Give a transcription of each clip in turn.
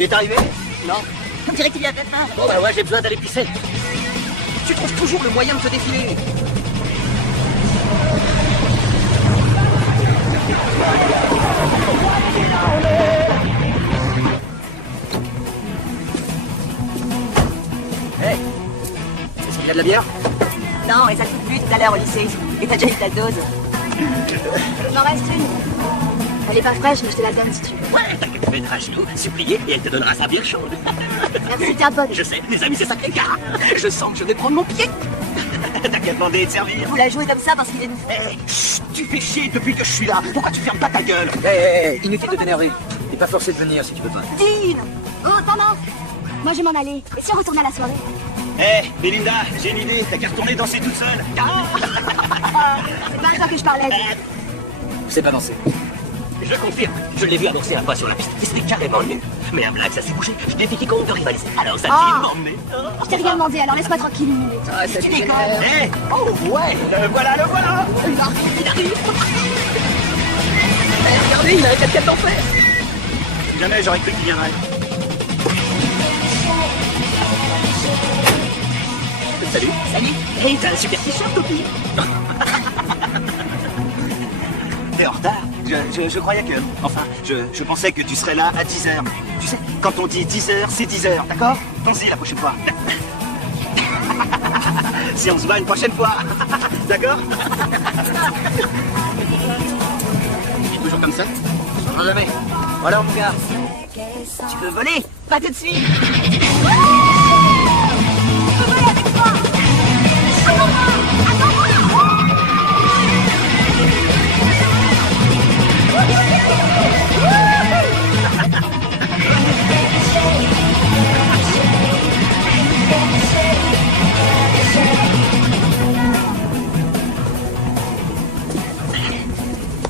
Il est arrivé? Non. On dirait qu'il y a peut-être un. Bon bah ouais, j'ai besoin d'aller pisser. Tu trouves toujours le moyen de te défiler. Hey, est-ce qu'il y a de la bière? Non, et ça te plus tout à l'heure au lycée. Et t'as déjà eu ta dose. Il m'en reste une. Elle est pas fraîche, mais je te la donne si tu veux. Ouais, t'as qu'à te mettre à genoux, supplier, et elle te donnera sa bière chaude. Merci, t'es un pote. Je sais, mes amis, c'est sacré car. Je sens que je vais prendre mon pied. T'as qu'à demander de servir. Vous la jouez comme ça parce qu'il est une... Hé, chut, tu fais chier depuis que je suis là. Pourquoi tu fermes pas ta gueule? Hé, inutile de t'énerver. T'es pas forcé de venir si tu veux pas. Dean! Oh, pendant. Moi, je vais m'en aller. Et si on retournait à la soirée? Hé, Belinda, j'ai une idée. T'as qu'à retourner danser toute seule. C'est pas à toi que je parlais. Je sais pas danser. Je confirme, je l'ai vu avancer un pas sur la piste. C'était carrément nul. Mais un blague, ça s'est bougé. Je défie quiconque de rivaliser. Alors ça Ah. dit m'emmener. Je t'ai rien demandé, alors laisse-moi tranquille une minute. Ah, ça Tu lui déconnes. Hé, oh ouais, le voilà, le voilà. Il arrive. Regardez, il a un 4x4 d'enfer. Jamais j'aurais cru qu'il viendrait. Salut. Salut. Hey, t'as un super t-shirt, Topi. T'es en retard. Je croyais que... Enfin, je pensais que tu serais là à 10h. Tu sais, quand on dit 10h, c'est 10h, d'accord? Pense-y la prochaine fois. Si on se voit une prochaine fois. D'accord? Tu es toujours comme ça? Je changerai jamais. Voilà, mon gars. Tu veux voler? Pas tout de suite.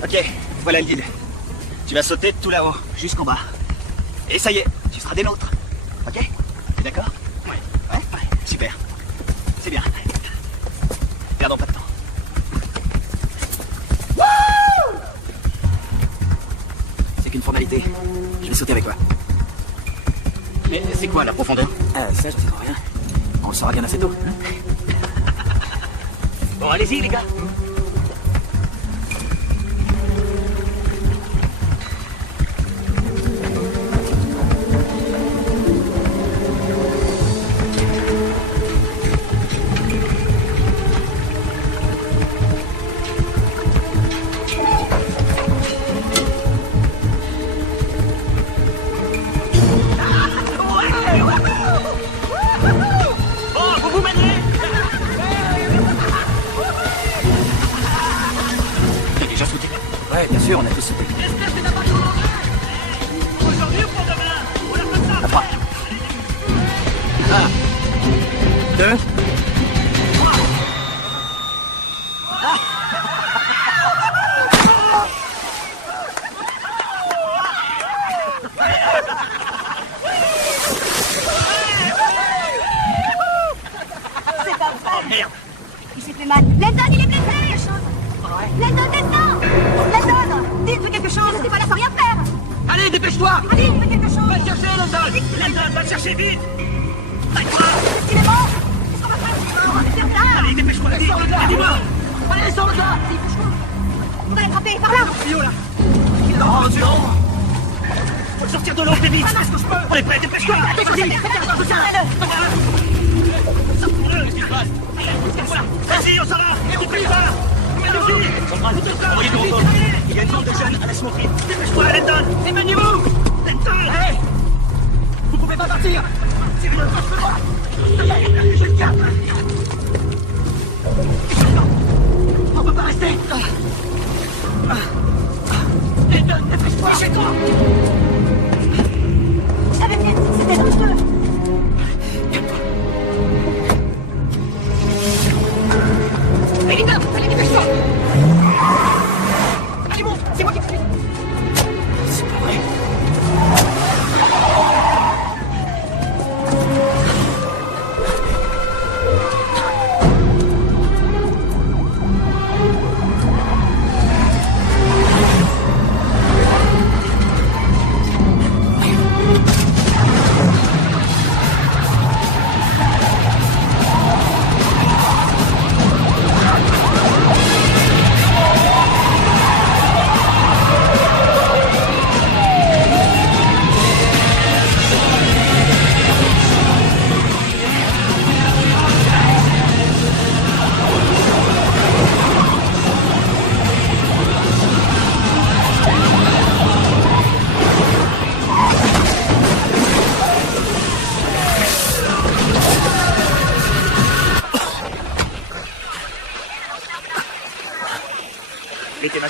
Ok, voilà le deal. Tu vas sauter tout là-haut, jusqu'en bas. Et ça y est, tu seras des nôtres. Ok? T'es d'accord? Ouais. Ouais? Super. C'est bien. Perdons pas de temps. C'est qu'une formalité. Je vais sauter avec toi. Mais c'est quoi la profondeur? Ça, je dis rien. On le saura bien assez tôt. Bon, allez-y, les gars. Ouais, bien sûr, on a tous sauté. Aujourd'hui ou pour demain? On la fait ça. Après. 1, 2, 3. C'est pas vrai. Oh merde. Il s'est fait mal. Landon, il est blessé. Landon, descends. Landon, dis-lui quelque chose. T'es pas là sans rien faire. Allez, dépêche-toi. Allez, fais quelque chose. Va le chercher, Landon. Landon, va le chercher vite. Aide-moi. Est-ce qu'il est mort? Qu'est-ce qu'on va faire? On va faire ça. Allez, dépêche-moi, vite. Dis-moi. Allez, sors le gars. On va l'attraper, par là. Tuyau, là. Oh, Dieu. Faut sortir de l'eau, t'es vite. On est prêt, dépêche-toi. Vas-y. Qu'est-ce qui se passe? Vas-y, on s'en va. Dépêche-toi. Il y a une bande de jeunes à la smokerie. Dépêche-toi, Landon. Éloignez-vous. Landon. Hey. Vous pouvez pas partir. Sérieux, je le garde. On peut pas rester. Landon, dépêche-toi. Chez toi. Je savais bien que c'était dangereux. Calme-toi. Belinda, allez, dépêche-toi. Allez, monte, c'est moi qui te suis. C'est pas vrai.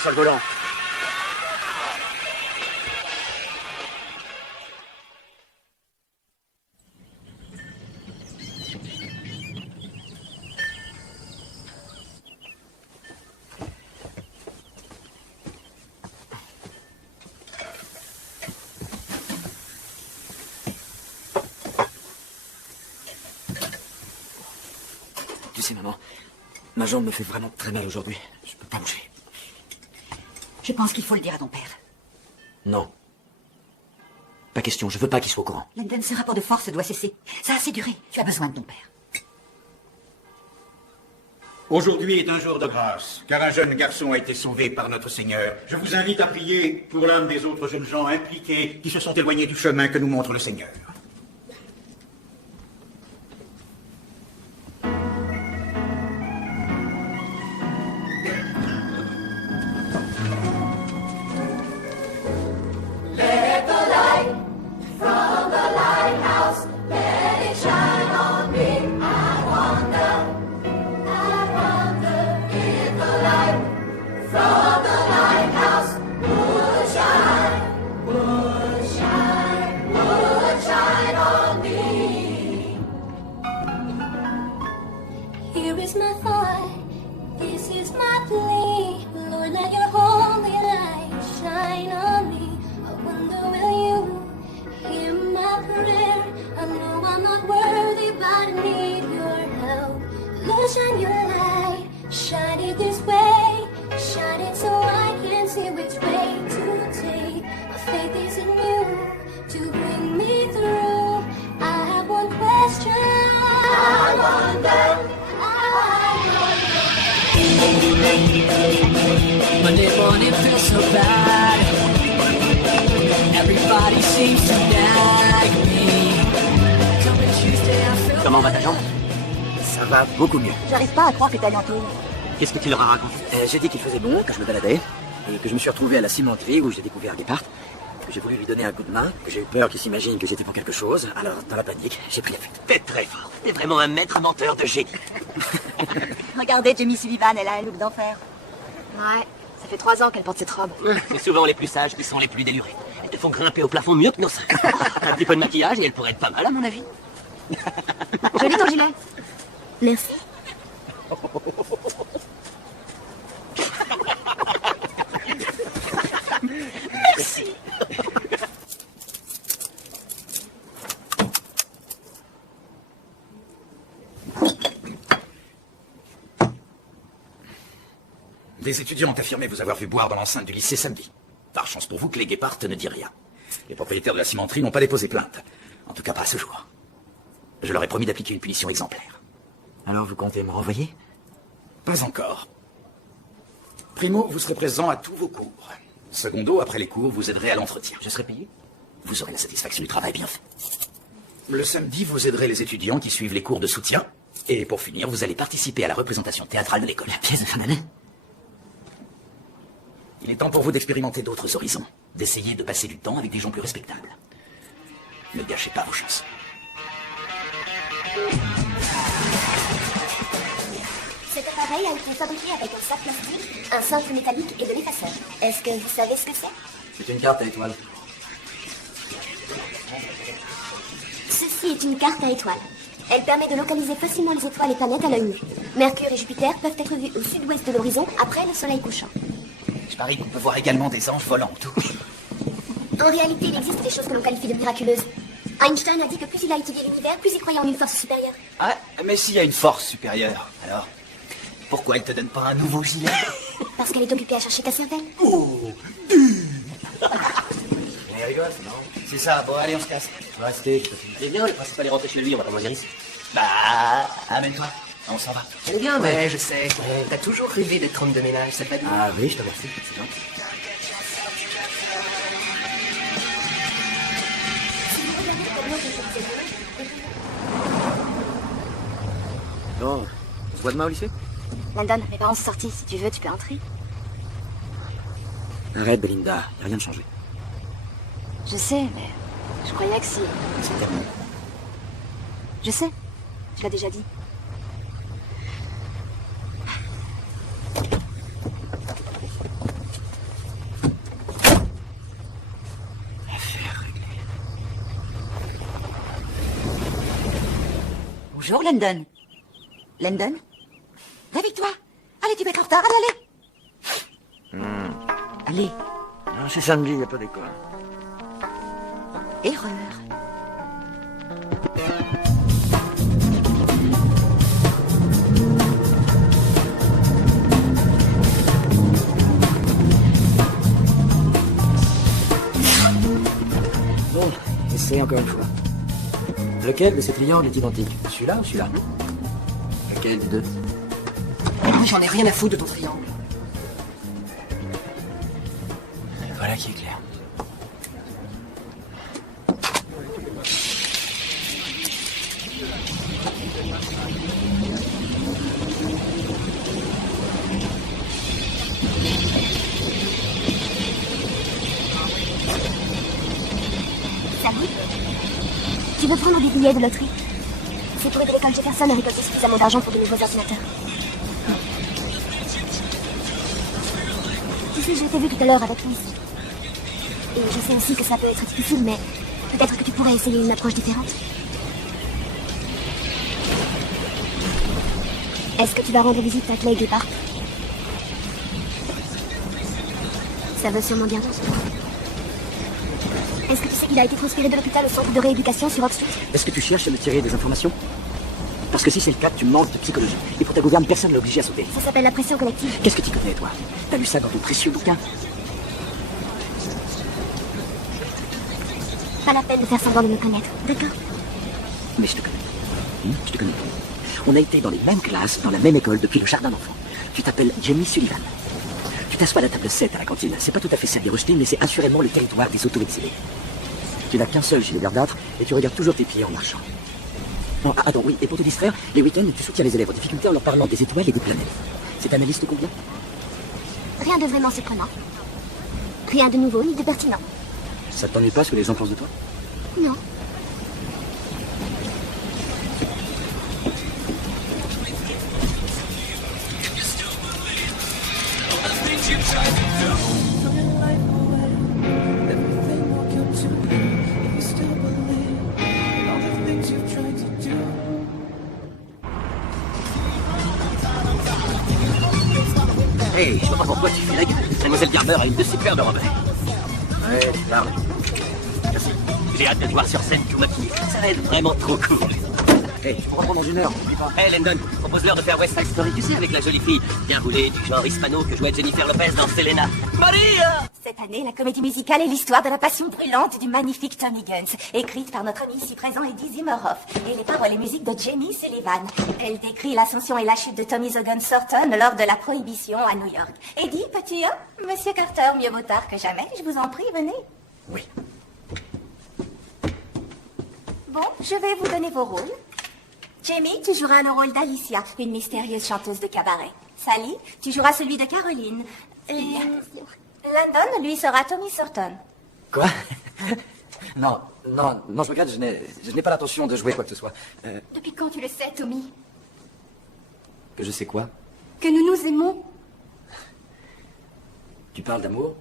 sur le volant. Tu sais, maman, ma jambe me fait vraiment très mal aujourd'hui. Je peux pas bouger. Je pense qu'il faut le dire à ton père. Non. Pas question, je veux pas qu'il soit au courant. Landon, ce rapport de force doit cesser. Ça a assez duré. Tu as besoin de ton père. Aujourd'hui est un jour de grâce, car un jeune garçon a été sauvé par notre Seigneur. Je vous invite à prier pour l'un des autres jeunes gens impliqués qui se sont éloignés du chemin que nous montre le Seigneur. Here is my thought, this is my plea. Lord, let your holy light shine on me. I wonder, will you hear my prayer? I know I'm not worthy, but I need your help. Lord, shine your light, shine it this way. Shine it so I can see which way to take. My faith is in you to bring me through. I have one question. I wonder. Monday morning feels so bad. Everybody seems to nag me. Coming Tuesday, I feel. Comment va ta jambe? Ça va beaucoup mieux. J'arrive pas à croire que t'es allé en tôle. Qu'est-ce que tu leur as raconté? J'ai dit qu'il faisait bon, que je me baladais, et que je me suis retrouvé à la cimenterie où j'ai découvert Gephardt, que j'ai voulu lui donner un coup de main, que j'ai eu peur qu'il s'imagine que j'étais pour quelque chose. Alors, dans la panique, j'ai pris la fuite. T'es très fort. T'es vraiment un maître menteur de génie. Regardez, Jamie Sullivan, elle a un look d'enfer. Ouais, ça fait 3 ans qu'elle porte cette robe. C'est souvent les plus sages qui sont les plus délurés. Elles te font grimper au plafond mieux que nos seins. Un petit peu de maquillage et elle pourrait être pas mal à mon avis. Joli ton gilet. Merci. Merci. Des étudiants ont affirmé vous avoir vu boire dans l'enceinte du lycée samedi. Par chance pour vous que les Gephardt ne disent rien. Les propriétaires de la cimenterie n'ont pas déposé plainte. En tout cas pas à ce jour. Je leur ai promis d'appliquer une punition exemplaire. Alors vous comptez me renvoyer? Pas encore. Primo, vous serez présent à tous vos cours. Secondo, après les cours, vous aiderez à l'entretien. Je serai payé? Vous aurez la satisfaction du travail bien fait. Le samedi, vous aiderez les étudiants qui suivent les cours de soutien. Et pour finir, vous allez participer à la représentation théâtrale de l'école. La pièce de fin d'année? Il est temps pour vous d'expérimenter d'autres horizons. D'essayer de passer du temps avec des gens plus respectables. Ne gâchez pas vos chances. Cet appareil a été fabriqué avec un sac plastique, un cintre métallique et de l'effaceur. Est-ce que vous savez ce que c'est? C'est une carte à étoiles. Ceci est une carte à étoiles. Elle permet de localiser facilement les étoiles et planètes à l'œil nu. Mercure et Jupiter peuvent être vus au sud-ouest de l'horizon après le soleil couchant. Je parie qu'on peut voir également des anges volants autour. En réalité, il existe des choses que l'on qualifie de miraculeuses. Einstein a dit que plus il a étudié l'univers, plus il croyait en une force supérieure. Ah, mais s'il y a une force supérieure, alors pourquoi elle te donne pas un nouveau gilet? Parce qu'elle est occupée à chercher ta cervelle. Elle rigole, c'est marrant. C'est ça, bon allez on se casse. Restez, je C'est bien, le principal est rentré chez lui, on va pas moisir ici. Bah, amène-toi, on s'en va. Elle est bien, mais je sais. T'as toujours rêvé d'être homme de ménage, ça te va bien? Ah oui, je te remercie, c'est gentil. Bon, on se voit demain au lycée? Landon, mes parents sont sortis. Si tu veux, tu peux entrer. Arrête, Belinda, y a rien de changé. Je sais, mais je croyais que si. C'est terminé. Je sais. Tu l'as déjà dit. Bonjour, Landon. Landon? Réveille-toi. Allez, tu vas être en retard. Allez, allez. Allez. Non, c'est samedi, il n'y a pas d'école. Erreur. Bon, essaye encore une fois. Lequel de ces triangles est identique? Celui-là ou celui-là? Lequel des deux? J'en ai rien à foutre de ton triangle. Voilà qui est clair. Salut. Tu veux prendre des billets de loterie? C'est pour aider l'école Jefferson à récolter suffisamment d'argent pour de nouveaux ordinateurs. Tu sais, je t'ai vu tout à l'heure avec Louis. Et je sais aussi que ça peut être difficile, mais peut-être que tu pourrais essayer une approche différente. Est-ce que tu vas rendre visite à Clay Gephardt? Ça veut sûrement dire non. Est-ce que tu sais qu'il a été transféré de l'hôpital au centre de rééducation sur Oak Street? Est-ce que tu cherches à me tirer des informations? Parce que si c'est le cas, tu manques de psychologie. Et pour ta gouverne, personne n'est obligé à sauter. Ça s'appelle la pression collective. Qu'est-ce que tu connais, toi? T'as lu ça dans ton précieux bouquin? Pas la peine de faire semblant de me connaître, d'accord? Mais je te connais. Je te connais. On a été dans les mêmes classes, dans la même école depuis le jardin d'enfants. Tu t'appelles Jamie Sullivan. Tu t'assois à la table 7 à la cantine. C'est pas tout à fait celle des Rushdie, mais c'est assurément le territoire des auto-exilés. Tu n'as qu'un seul gilet verdâtre et tu regardes toujours tes pieds en marchant. Non, attends, oui, et pour te distraire, les week-ends, tu soutiens les élèves en difficulté en leur parlant des étoiles et des planètes. Cette analyse te convient? Rien de vraiment surprenant. Rien de nouveau ni de pertinent. Ça ne t'ennuie pas ce que les gens pensent de toi? Non. Hey, je vois pas pourquoi tu fais la gueule. Mademoiselle Garber a une de superbes robes. Ouais, regarde. Merci. J'ai hâte de te voir sur scène tout maquillé. Ça va être vraiment trop cool. Hey, tu pourras prendre dans une heure. Hey, Landon, propose-leur de faire West Side Story, tu sais, avec la jolie fille bien roulée du genre hispano que jouait Jennifer Lopez dans Selena. Maria! Cette année, la comédie musicale est l'histoire de la passion brûlante du magnifique Tommy Guns, écrite par notre ami ici présent Eddie Zimmerhoff, et les paroles et musiques de Jamie Sullivan. Elle décrit l'ascension et la chute de Tommy the Gun Thornton lors de la prohibition à New York. Eddie, peux-tu, hein? Monsieur Carter, mieux vaut tard que jamais, je vous en prie, venez. Oui. Bon, je vais vous donner vos rôles. Jamie, tu joueras le rôle d'Alicia, une mystérieuse chanteuse de cabaret. Sally, tu joueras celui de Caroline. Landon, lui, sera Tommy Thornton. Quoi? Non, je regrette, je n'ai pas l'intention de jouer quoi que ce soit. Depuis quand tu le sais, Tommy? Que je sais quoi? Que nous nous aimons? Tu parles d'amour?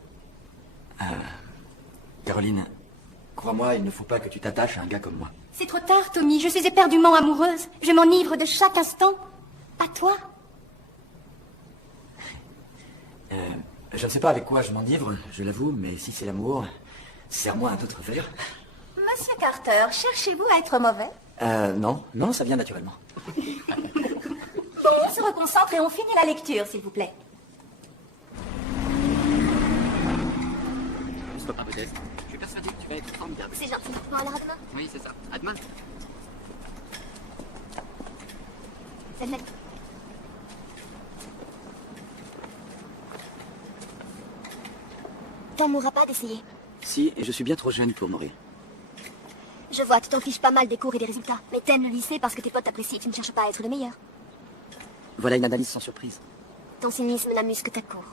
Caroline, crois-moi, il ne faut pas que tu t'attaches à un gars comme moi. C'est trop tard, Tommy. Je suis éperdument amoureuse. Je m'enivre de chaque instant. À toi. Je ne sais pas avec quoi je m'enivre, je l'avoue, mais si c'est l'amour, serre-moi un peu de faire. Monsieur Carter, cherchez-vous à être mauvais? Non, ça vient naturellement. Bon, on se reconcentre et on finit la lecture, s'il vous plaît. Stop un peu d'est. Je suis persuadé que tu vas être formidable. C'est gentil. Bon, alors à demain. Oui, c'est ça. À demain. Salut. T'en mourras pas d'essayer. Si, et je suis bien trop jeune pour mourir. Je vois, tu t'en fiches pas mal des cours et des résultats. Mais t'aimes le lycée parce que tes potes t'apprécient et tu ne cherches pas à être le meilleur. Voilà une analyse sans surprise. Ton cynisme n'amuse que ta cour.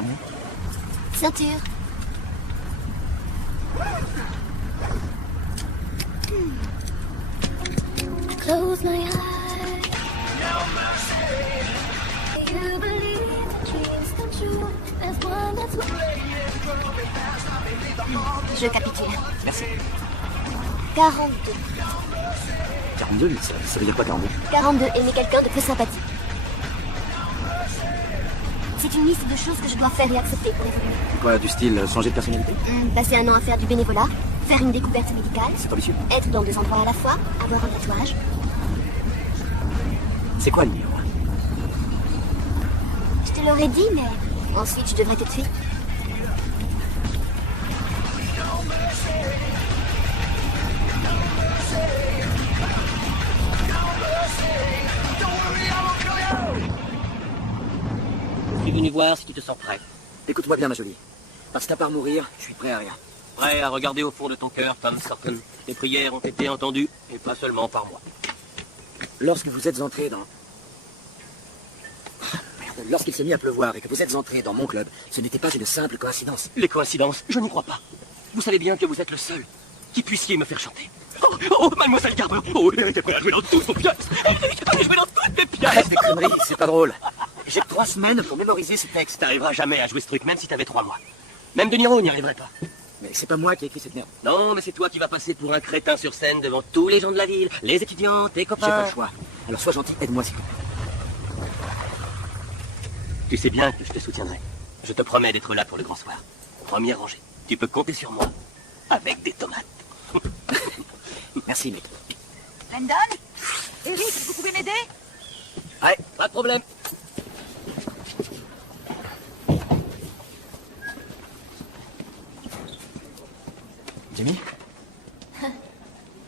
maman? Ceinture. I close my eyes. Do you believe that dreams come true? There's one that's Je capitule. Merci. 42. 42, ça veut dire quoi 42? 42, aimer quelqu'un de peu sympathique. C'est une liste de choses que je dois faire et accepter pour évoluer. Quoi, du style changer de personnalité? Passer un an à faire du bénévolat, faire une découverte médicale, C'est ambitieux. être dans 2 endroits à la fois, avoir un tatouage. C'est quoi le numéro? Je te l'aurais dit, mais ensuite je devrais te tuer. Je suis venu voir si tu te sens prêt. Écoute-moi bien, ma jolie. Parce qu'à part mourir, je suis prêt à rien. Prêt à regarder au fond de ton cœur, Tom Sorton. Tes prières ont été entendues, et pas seulement par moi. Lorsque vous êtes entré dans... Merde, lorsqu'il s'est mis à pleuvoir et que vous êtes entré dans mon club, ce n'était pas une simple coïncidence. Les coïncidences, je n'y crois pas. Vous savez bien que vous êtes le seul qui puissiez me faire chanter. Oh, mademoiselle Garber, oh, elle était prête à jouer dans toutes vos pièces. Elle a joué dans toutes mes pièces. Arrête tes conneries, c'est pas drôle. J'ai que 3 semaines pour mémoriser ce texte. T'arriveras jamais à jouer ce truc, même si t'avais 3 mois. Même De Niro n'y arriverait pas. Mais c'est pas moi qui ai écrit cette merde. Non, mais c'est toi qui vas passer pour un crétin sur scène devant tous les gens de la ville, les étudiants, tes J'ai copains. pas le choix. Alors sois gentil, aide-moi s'il te plaît. Tu sais bien que je te soutiendrai. Je te promets d'être là pour le grand soir. Première rangée. Tu peux compter sur moi. Avec des tomates. Merci, mec. Landon? Eric, vous pouvez m'aider? Ouais, pas de problème. Jamie?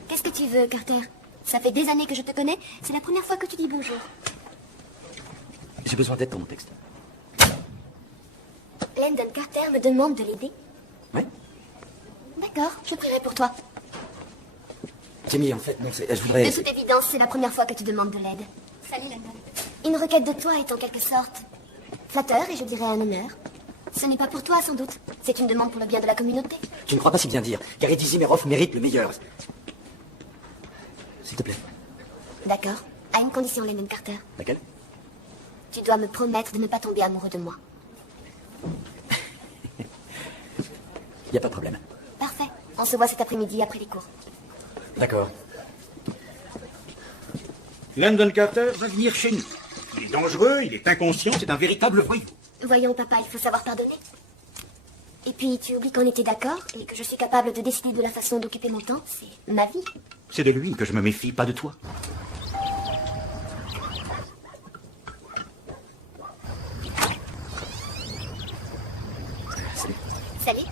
Qu'est-ce que tu veux, Carter? Ça fait des années que je te connais, c'est la première fois que tu dis bonjour. J'ai besoin d'aide pour mon texte. Landon Carter me demande de l'aider. Ouais? D'accord, je prierai pour toi. Jamie, en fait, non, je De voudrais... toute évidence, c'est la première fois que tu demandes de l'aide. Salut, Landon. Une requête de toi est en quelque sorte flatteur et je dirais un honneur. Ce n'est pas pour toi, sans doute. C'est une demande pour le bien de la communauté. Tu ne crois pas si bien dire, car Eddie Zimeroff mérite le meilleur. S'il te plaît. D'accord. À une condition, Landon Carter. Laquelle? Tu dois me promettre de ne pas tomber amoureux de moi. Y a pas de problème. Parfait. On se voit cet après-midi après les cours. D'accord. Landon Carter va venir chez nous. Il est dangereux, il est inconscient, c'est un véritable voyou. Voyons, papa, il faut savoir pardonner. Et puis, tu oublies qu'on était d'accord et que je suis capable de décider de la façon d'occuper mon temps. C'est ma vie. C'est de lui que je me méfie, pas de toi. Salut. Salut.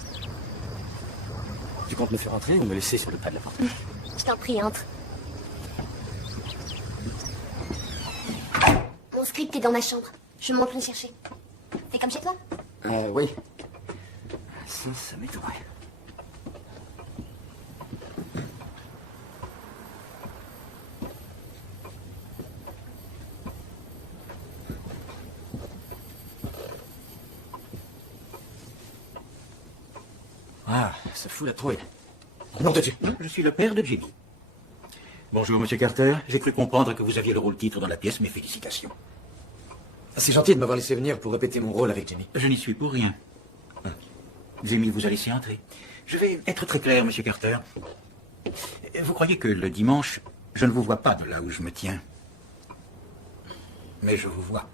Tu comptes me faire entrer ou me laisser sur le pas de la porte? Je t'en prie, entre. Mon script est dans ma chambre. Je monte le chercher. Fais comme chez toi. Oui. Ça m'étonnerait. Ah, ça fout la trouille. Nom de Dieu. Non, je suis le père de Jimmy. Bonjour, monsieur Carter. J'ai cru comprendre que vous aviez le rôle-titre dans la pièce, mes félicitations. C'est gentil de m'avoir laissé venir pour répéter mon rôle avec Jimmy. Je n'y suis pour rien. Jimmy vous a laissé entrer. Je vais être très clair, monsieur Carter. Vous croyez que le dimanche, je ne vous vois pas de là où je me tiens. Mais je vous vois.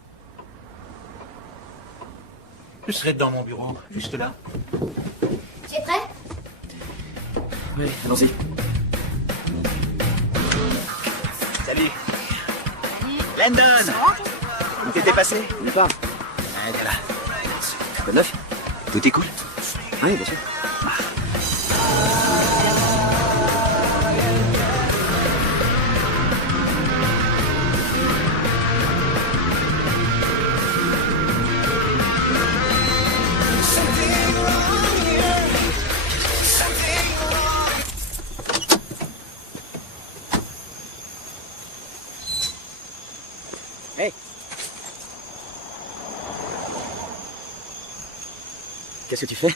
Je serai dans mon bureau, juste là. Tu es prêt? Oui, allons-y. Salut. Landon! Où t'étais passé? On n'est pas. Ah, voilà. Quoi de neuf? Tout est cool? Oui, bien sûr. Qu'est-ce que tu fais?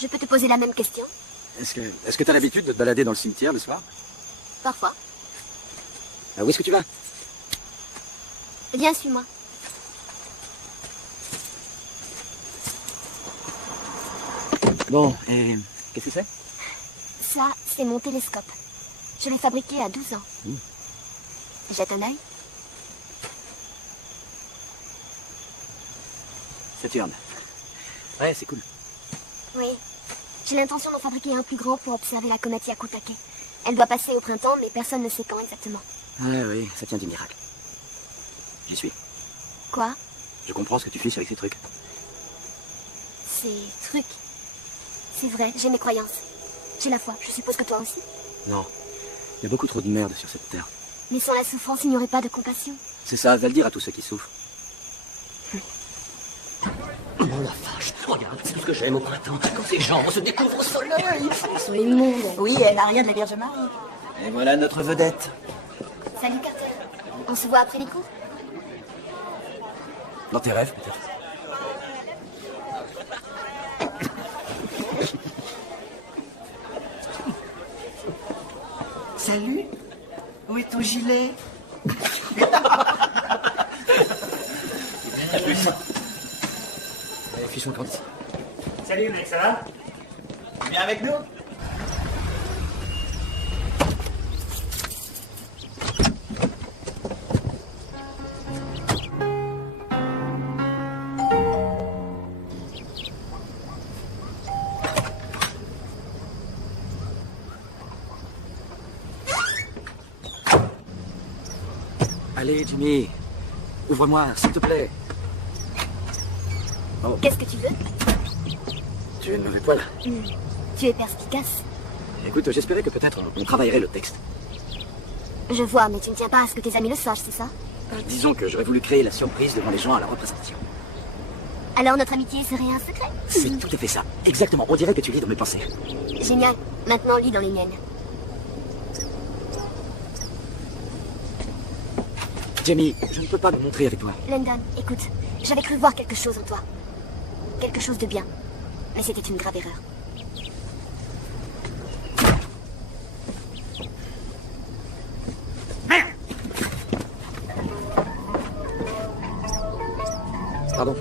Je peux te poser la même question? Est-ce que t'as l'habitude de te balader dans le cimetière le soir? Parfois. Où est-ce que tu vas? Viens, suis-moi. Bon, et qu'est-ce que c'est? Ça, c'est mon télescope. Je l'ai fabriqué à 12 ans. Jette un œil. Saturne. Ouais, c'est cool. Oui. J'ai l'intention d'en fabriquer un plus grand pour observer la comète Hyakutake. Elle doit passer au printemps, mais personne ne sait quand exactement. Ouais, oui, ça tient du miracle. J'y suis. Quoi? Je comprends ce que tu fiches avec ces trucs. Ces trucs. C'est vrai, j'ai mes croyances. J'ai la foi. Je suppose que toi aussi. Non. Il y a beaucoup trop de merde sur cette terre. Mais sans la souffrance, il n'y aurait pas de compassion. C'est ça, va le dire à tous ceux qui souffrent. Oh la vache, regarde, c'est tout ce que j'aime au printemps, quand ces gens se découvrent au soleil. Ils sont immondes. Oui, elle n'a rien de la Vierge Marie. Et voilà notre vedette. Salut, Carter. On se voit après les cours? Dans tes rêves, peut-être. Salut. Où est ton gilet? Allez, fiche-moi quand d'ici. Salut mec, ça va? Tu viens avec nous? Allez, Jimmy. Ouvre-moi, s'il te plaît. Qu'est-ce que tu veux? Tu es de mauvais poil. Tu es perspicace. Écoute, j'espérais que peut-être on travaillerait le texte. Je vois, mais tu ne tiens pas à ce que tes amis le sachent, c'est ça? Disons que j'aurais voulu créer la surprise devant les gens à la représentation. Alors notre amitié serait un secret? C'est tout à fait ça. Exactement. On dirait que tu lis dans mes pensées. Génial. Maintenant, lis dans les miennes. Jamie, je ne peux pas me montrer avec toi. London, écoute, j'avais cru voir quelque chose en toi. Quelque chose de bien. Mais c'était une grave erreur. Pardon.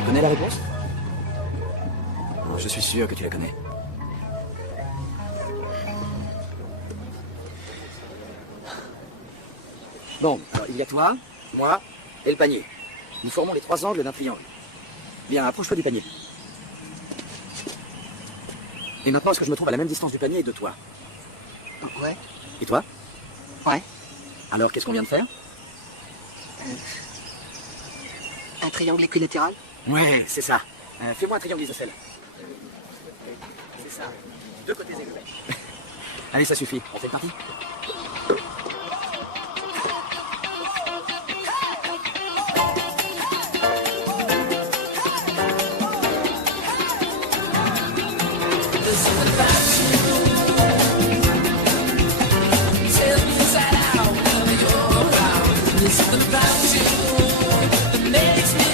Tu connais la réponse? Je suis sûr que tu la connais. Bon, alors il y a toi, moi et le panier. Nous formons les trois angles d'un triangle. Bien, approche-toi du panier. Et maintenant, est-ce que je me trouve à la même distance du panier et de toi? Ouais. Et toi? Ouais. Alors, qu'est-ce qu'on vient de faire? Un triangle équilatéral? Ouais, c'est ça. Fais-moi un triangle isocèle. C'est ça. Deux côtés égaux. Allez, ça suffit. On fait une partie? Something about you that makes me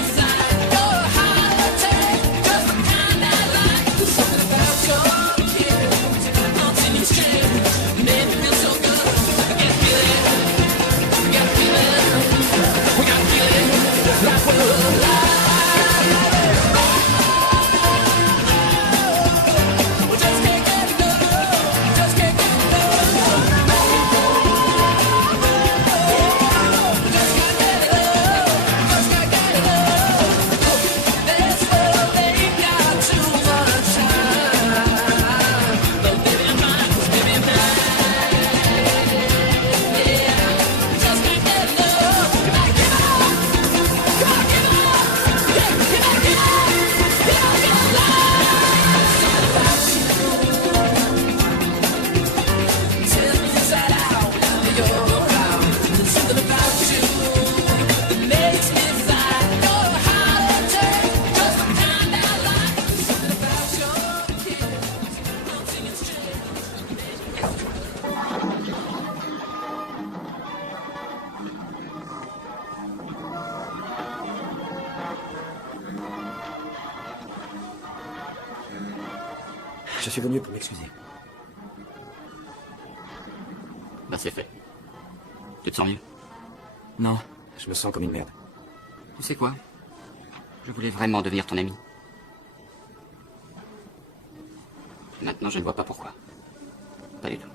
feel so good. Je suis venu pour m'excuser. Bah c'est fait. Tu te sens mieux? Non, je me sens comme une merde. Tu sais quoi? Je voulais vraiment devenir ton ami. Maintenant, je ne vois pas pourquoi. Pas du tout.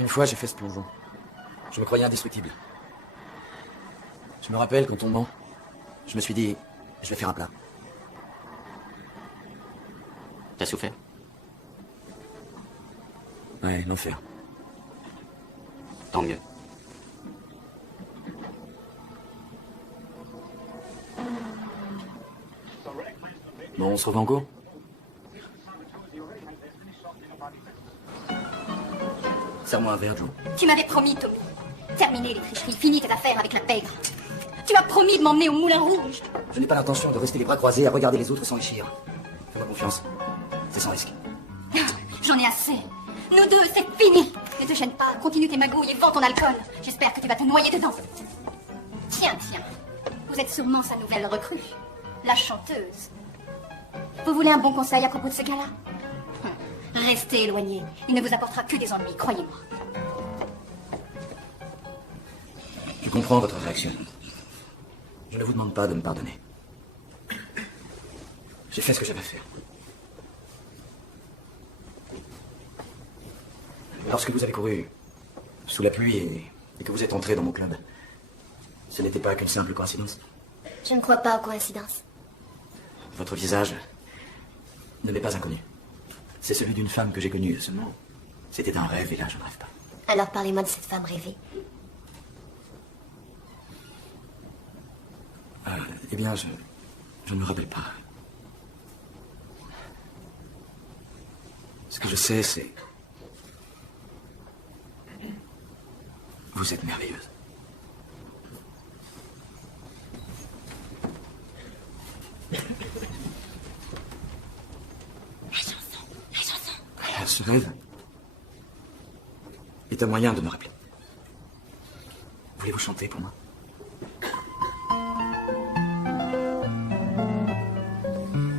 Une fois, j'ai fait ce plongeon. Je me croyais indestructible. Je me rappelle qu'en tombant, je me suis dit, je vais faire un plat. T'as souffert? Ouais, l'enfer. Tant mieux. Bon, on se revoit en cours? Serre-moi un verre, Joe. Tu m'avais promis, Tommy. Terminer les tricheries, finis tes affaires avec la pègre. Tu m'as promis de m'emmener au Moulin Rouge. Je n'ai pas l'intention de rester les bras croisés à regarder les autres s'enrichir. Fais-moi confiance. C'est sans risque. J'en ai assez. Nous deux, c'est fini. Ne te gêne pas, continue tes magouilles et vends ton alcool. J'espère que tu vas te noyer dedans. Tiens, tiens. Vous êtes sûrement sa nouvelle recrue. La chanteuse. Vous voulez un bon conseil à propos de ce gars-là? Restez éloignés. Il ne vous apportera que des ennuis, croyez-moi. Je comprends votre réaction. Je ne vous demande pas de me pardonner. J'ai fait ce que j'avais à faire. Lorsque vous avez couru sous la pluie et que vous êtes entré dans mon club, ce n'était pas qu'une simple coïncidence. Je ne crois pas aux coïncidences. Votre visage ne m'est pas inconnu. C'est celui d'une femme que j'ai connue seulement. C'était un rêve et là je ne rêve pas. Alors parlez-moi de cette femme rêvée. Eh bien, je ne me rappelle pas. Ce que je sais, c'est... Vous êtes merveilleuse. La chanson. Ce rêve est un moyen de me rappeler. Voulez-vous chanter pour moi?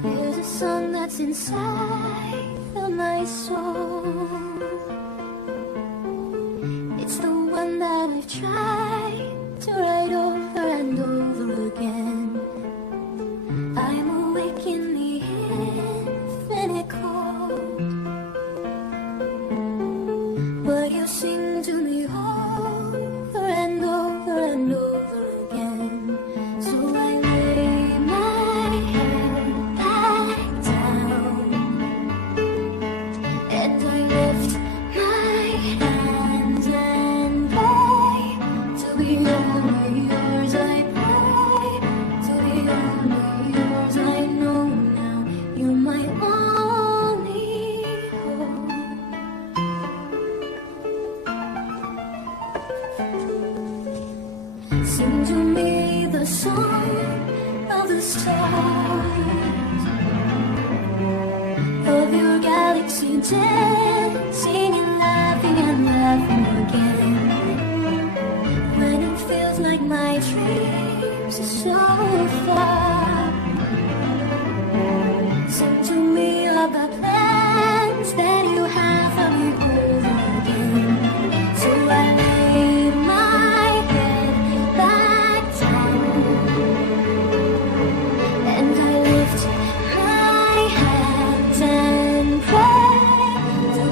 There's a song that's inside of my soul. It's the one that I've tried to write over and over again. I'm awake in the infinite cold, but you sing to me over and over and over again. So I lay my head back down and I lift my hands and pray to be only yours. I pray to be only yours. I know now you're my only hope. Sing to me the song of the stars, of your galaxy dancing and laughing again. When it feels like my dreams are so far, sing to me of the plans that you have for me over again. So I lay my head back down and I lift my hands and pray to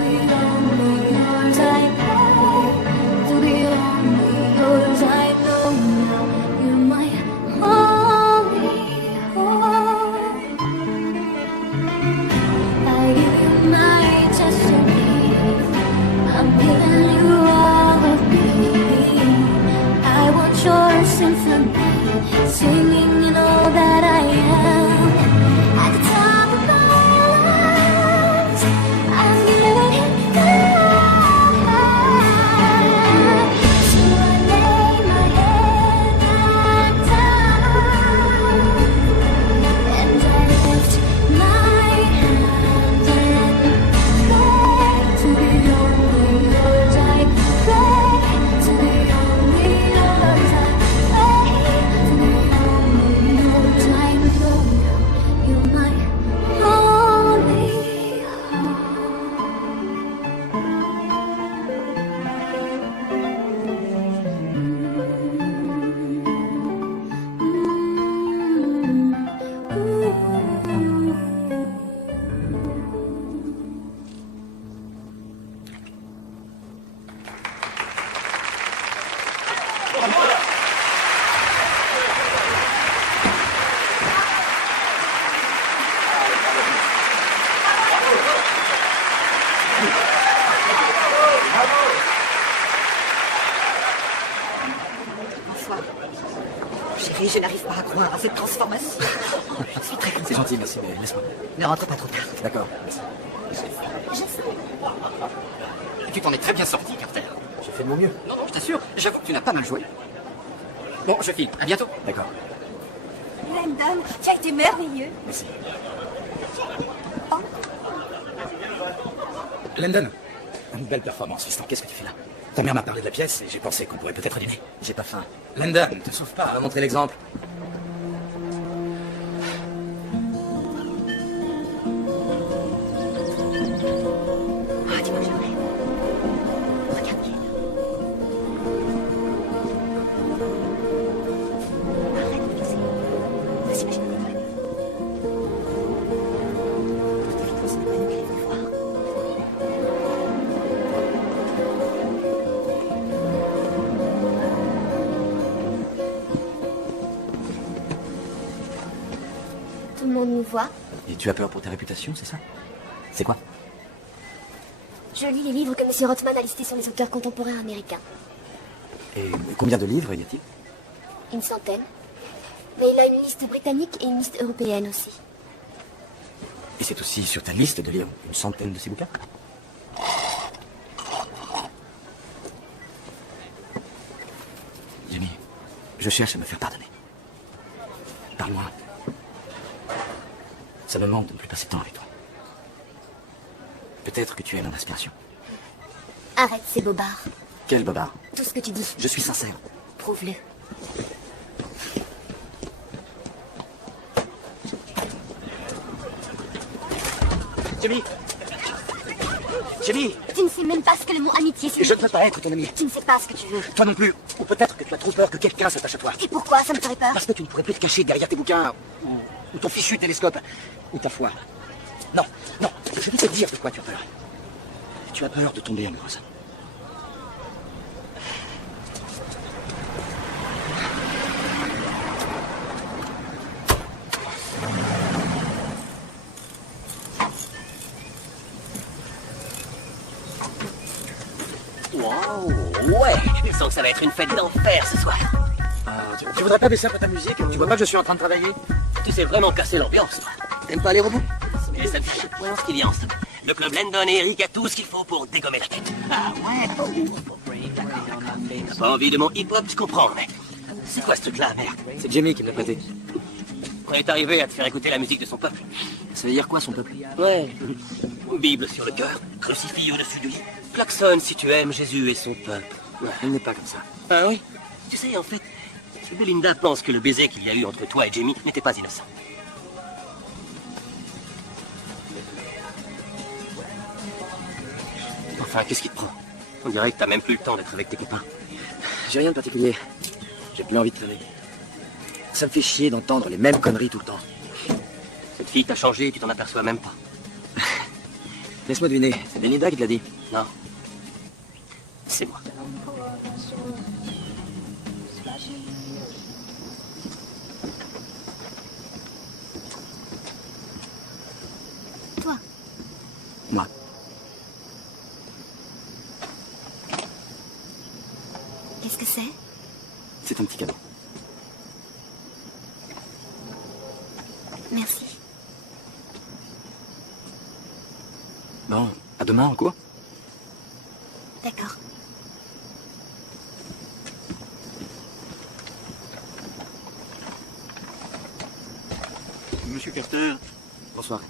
je n'arrive pas à croire à cette transformation. Je suis très C'est contente. gentil, merci, mais laisse-moi. Ne rentre pas trop tard. D'accord. Tu t'en es très bien sorti, Carter. J'ai fait de mon mieux. Non, non, je t'assure, j'avoue que tu n'as pas mal joué. Bon, je file. À bientôt. D'accord. Landon, tu as été merveilleux. Merci. Landon, une belle performance, fiston. Qu'est-ce que tu fais là? Ta mère m'a parlé de la pièce et j'ai pensé qu'on pourrait peut-être dîner. J'ai pas faim. Landon, ne te sauve pas. On va montrer l'exemple. Ah, dis-moi que je rêve. Regarde bien. Arrête de fixer. Faut s'imaginer des trucs. Peut-être que ce n'est pas nous qui les voulons voir. Tout le monde nous voit. Et tu as peur pour ta réputation, c'est ça? C'est quoi? Je lis les livres que M. Rothman a listés sur les auteurs contemporains américains. Et combien de livres y a-t-il? Une centaine. Mais il a une liste britannique et une liste européenne aussi. Et c'est aussi sur ta liste de lire une centaine de ces bouquins? Jimmy, je cherche à me faire pardonner. Parle-moi. Ça me manque de ne plus passer de temps avec toi. Peut-être que tu es mon inspiration. Arrête ces bobards. Quel bobard. Tout ce que tu dis, Je suis sincère. prouve-le. Jimmy! Jimmy! Tu ne sais même pas ce que le mot amitié Je signifie. ne peux pas être ton ami. Tu ne sais pas ce que tu veux. Toi non plus. Ou peut-être que tu as trop peur que quelqu'un s'attache à toi. Et pourquoi ça me ferait peur? Parce que tu ne pourrais plus te cacher derrière tes bouquins, ou ton fichu télescope, ou ta foi. Non, non, je vais te dire de quoi tu as peur. Tu as peur de tomber amoureuse. Wow, ouais, je sens que ça va être une fête d'enfer ce soir. Tu voudrais pas baisser un peu ta musique? Tu vois pas que je suis en train de travailler? Tu sais vraiment casser l'ambiance, toi. T'aimes pas les robots? Mais ça me fait chier ce qu'il y a en stock. Le club Landon et Eric a tout ce qu'il faut pour dégommer la tête. Ah ouais, t'as pas envie de mon hip-hop, tu comprends, mec. C'est quoi ce truc-là, merde? C'est Jamie qui me l'a prêté. Quand il est arrivé à te faire écouter la musique de son peuple. Ça veut dire quoi, son peuple? Ouais. Bible sur le cœur, crucifix au-dessus du lit. Klaxonne si tu aimes Jésus et son peuple. Ouais. Il n'est pas comme ça. Ah oui? Tu sais, en fait, Belinda pense que le baiser qu'il y a eu entre toi et Jamie n'était pas innocent. Enfin, qu'est-ce qui te prend? On dirait que t'as même plus le temps d'être avec tes copains. J'ai rien de particulier. J'ai plus envie de traîner. Ça me fait chier d'entendre les mêmes conneries tout le temps. Cette fille t'a changé et tu t'en aperçois même pas. Laisse-moi deviner, c'est Belinda qui te l'a dit. Non. C'est moi. Toi, Moi. qu'est-ce que c'est? C'est un petit cadeau. Merci. Bon, à demain en cours. D'accord. Monsieur Carter, Bonsoir.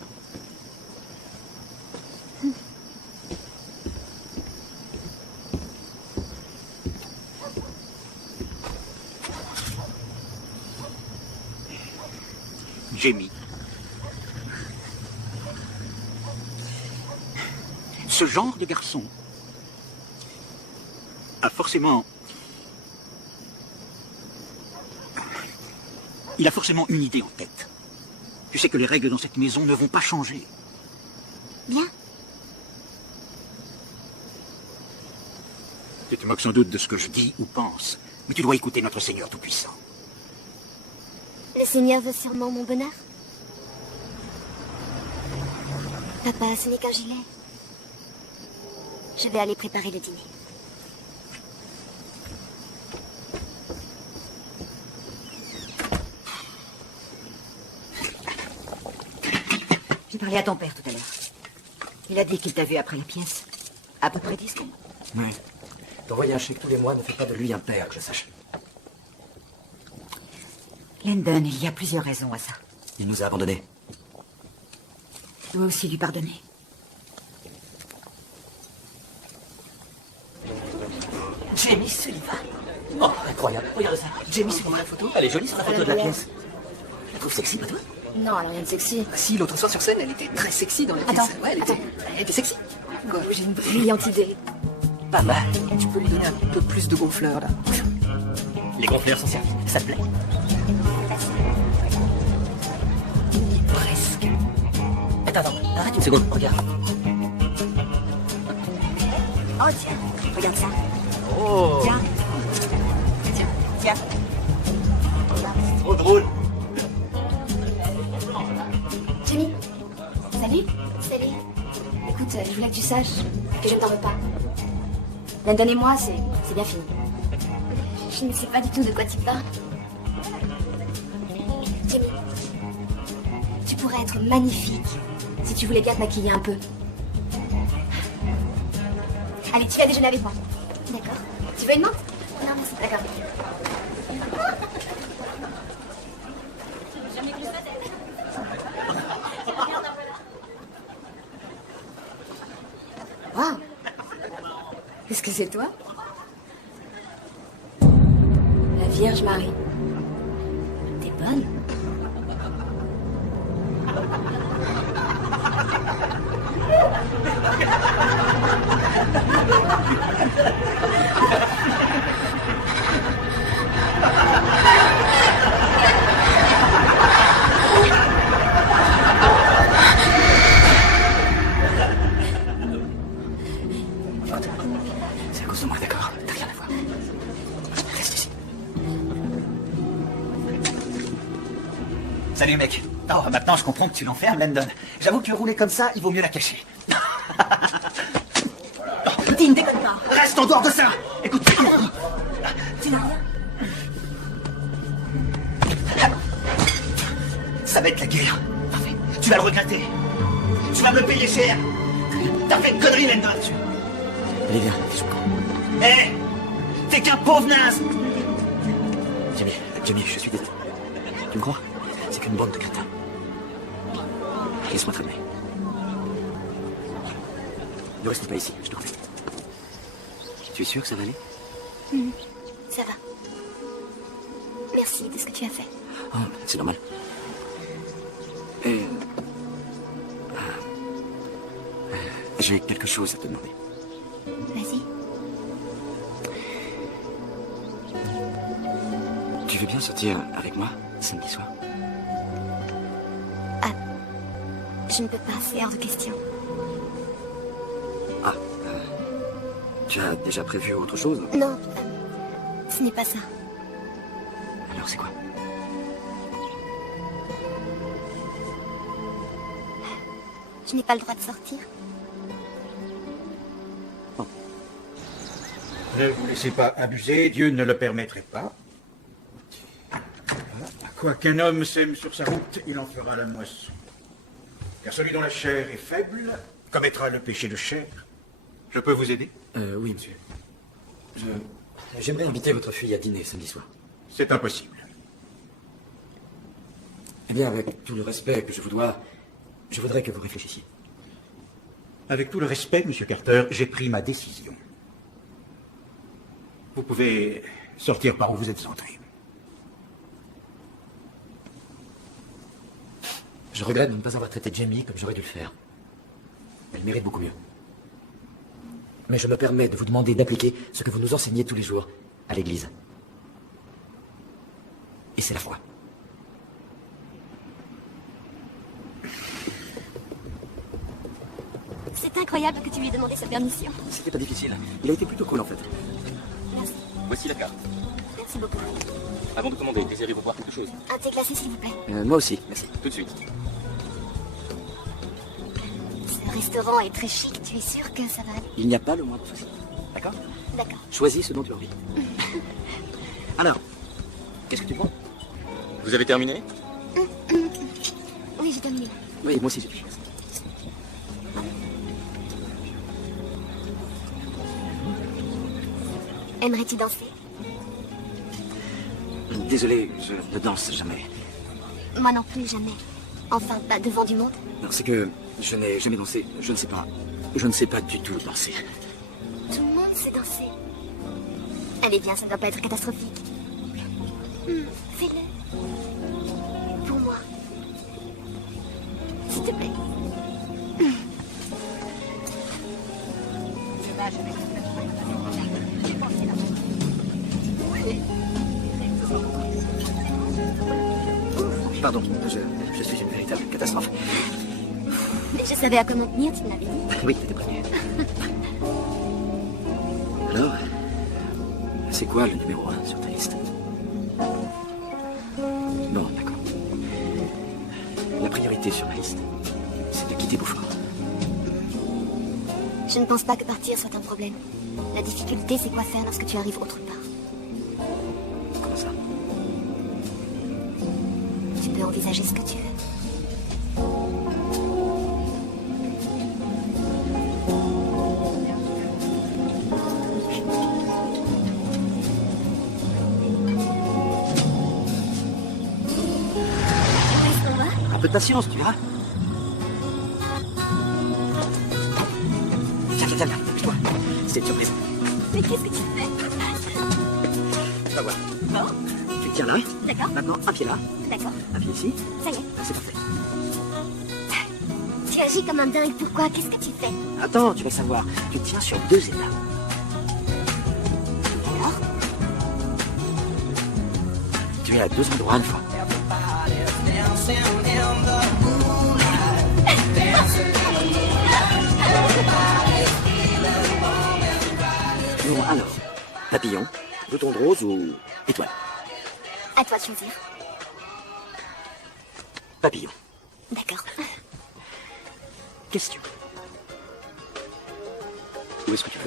Jamie. Ce genre de garçon a forcément... Il a forcément une idée en tête. Tu sais que les règles dans cette maison ne vont pas changer. Bien. Tu te moques sans doute de ce que je dis ou pense, mais tu dois écouter notre Seigneur Tout-Puissant. Le Seigneur veut sûrement mon bonheur. Papa, ce n'est qu'un gilet. Je vais aller préparer le dîner. parlé à ton père tout à l'heure. Il a dit qu'il t'a vu après la pièce. À peu près 10 secondes. Oui. D'envoyer un chèque tous les mois ne fait pas de lui un père, que je sache. Landon, il y a plusieurs raisons à ça. Il nous a abandonnés. Tu dois aussi lui pardonner. Jamie Sullivan. Oh, incroyable. Regarde ça. Jamie Sullivan, la photo. Elle est jolie sur la photo de la pièce. Je la trouve sexy, pas toi? Non, elle a rien de sexy. Si, l'autre soir sur scène, elle était très sexy dans la pièce. Attends, Ouais, elle était sexy. Quoi, j'ai une brillante idée. Pas mal. Tu peux lui donner un peu plus de gonfleur, là. Les gonfleurs sont servis. Ça te plaît? Presque. Attends, arrête une seconde, regarde. Oh, tiens, regarde ça. Oh, Tiens. Tiens, tiens. trop drôle. Jenny. Salut. Salut. Écoute, je voulais que tu saches que je ne t'en veux pas. Landon et moi, c'est bien fini. Je ne sais pas du tout de quoi tu parles. Jenny, tu pourrais être magnifique si tu voulais bien te maquiller un peu. Allez, tu vas déjeuner avec moi. D'accord. Tu veux une menthe? Non, merci. D'accord. Waouh. Est-ce que c'est toi? La Vierge Marie. T'es bonne. C'est à cause de moi, d'accord? T'as rien à voir. Reste ici. Salut mec. Oh, maintenant je comprends que tu l'enfermes, Landon. J'avoue que rouler comme ça, il vaut mieux la cacher. Dis, ne déconne pas. Reste en dehors de ça. Écoute, Tu n'as rien. ça va être la guerre. Parfait. Tu vas le regretter. Tu vas me le payer cher. T'as fait une connerie, Landon. Allez, viens, je comprends. Hé, t'es qu'un pauvre naze. Jamie, je suis désolé. Tu me crois? C'est qu'une bande de crétins. Laisse-moi traîner. Ne reste pas ici, je te promets. Tu es sûr que ça va aller? Ça va. Merci de ce que tu as fait. Oh, c'est normal. J'ai quelque chose à te demander. Vas-y. Tu veux bien sortir avec moi samedi soir? Je ne peux pas, c'est hors de question. Ah, tu as déjà prévu autre chose? Non, ce n'est pas ça. Alors c'est quoi? Je n'ai pas le droit de sortir. Ne vous laissez pas abuser, Dieu ne le permettrait pas. Quoi qu'un homme sème sur sa route, il en fera la moisson. Car celui dont la chair est faible commettra le péché de chair. Je peux vous aider? Oui, monsieur. J'aimerais inviter votre fille à dîner samedi soir. C'est impossible. Eh bien, avec tout le respect que je vous dois, je voudrais que vous réfléchissiez. Avec tout le respect, monsieur Carter, j'ai pris ma décision. Vous pouvez sortir par où vous êtes entré. Je regrette de ne pas avoir traité Jamie comme j'aurais dû le faire. Elle mérite beaucoup mieux. Mais je me permets de vous demander d'appliquer ce que vous nous enseignez tous les jours à l'église. Et c'est la foi. C'est incroyable que tu lui aies demandé sa permission. C'était pas difficile. Il a été plutôt cool en fait. Merci. Voici la carte. Merci beaucoup. Avant de commander, désirez-vous voir quelque chose? Un thé glacé, s'il vous plaît. Moi aussi, merci. Tout de suite. Ce restaurant est très chic. Tu es sûr que ça va aller? Il n'y a pas le moindre souci. D'accord? D'accord. Choisis ce dont tu as envie. Alors, qu'est-ce que tu prends? Vous avez terminé? Oui, j'ai terminé. Oui, moi aussi j'ai fini. Aimerais-tu danser? Désolé, je ne danse jamais. Moi non plus, jamais. Enfin, pas devant du monde. Non, c'est que je n'ai jamais dansé. Je ne sais pas. Je ne sais pas du tout danser. Tout le monde sait danser. Allez, bien, ça ne doit pas être catastrophique. Fais-le. Pour moi. S'il te plaît. Pardon, je suis une véritable catastrophe. Mais je savais à quoi m'en tenir, tu me l'avais dit. Oui, t'étais prévenu. Alors, c'est quoi le numéro 1 sur ta liste? Bon, d'accord. La priorité sur ma liste, c'est de quitter Beaufort. Je ne pense pas que partir soit un problème. La difficulté, c'est quoi faire lorsque tu arrives autre part. Comment ça? Tu peux envisager ce que tu veux. Un peu de patience, tu verras. Tiens, dépêche-toi. C'est une surprise. Mais qu'est-ce que tu fais? Tu vas voir. Bon, Tu te tiens là. d'accord, Maintenant, un pied là, d'accord. un pied ici. Ça y est. C'est parfait. Tu agis comme un dingue. Pourquoi? Qu'est-ce que tu fais? Attends, tu vas savoir. Tu te tiens sur 2 étapes. Alors? Tu es à 2 endroits à la fois. Bon, alors, papillon, bouton de rose ou étoile? À toi de choisir. Papillon. D'accord. Question. Où est-ce que tu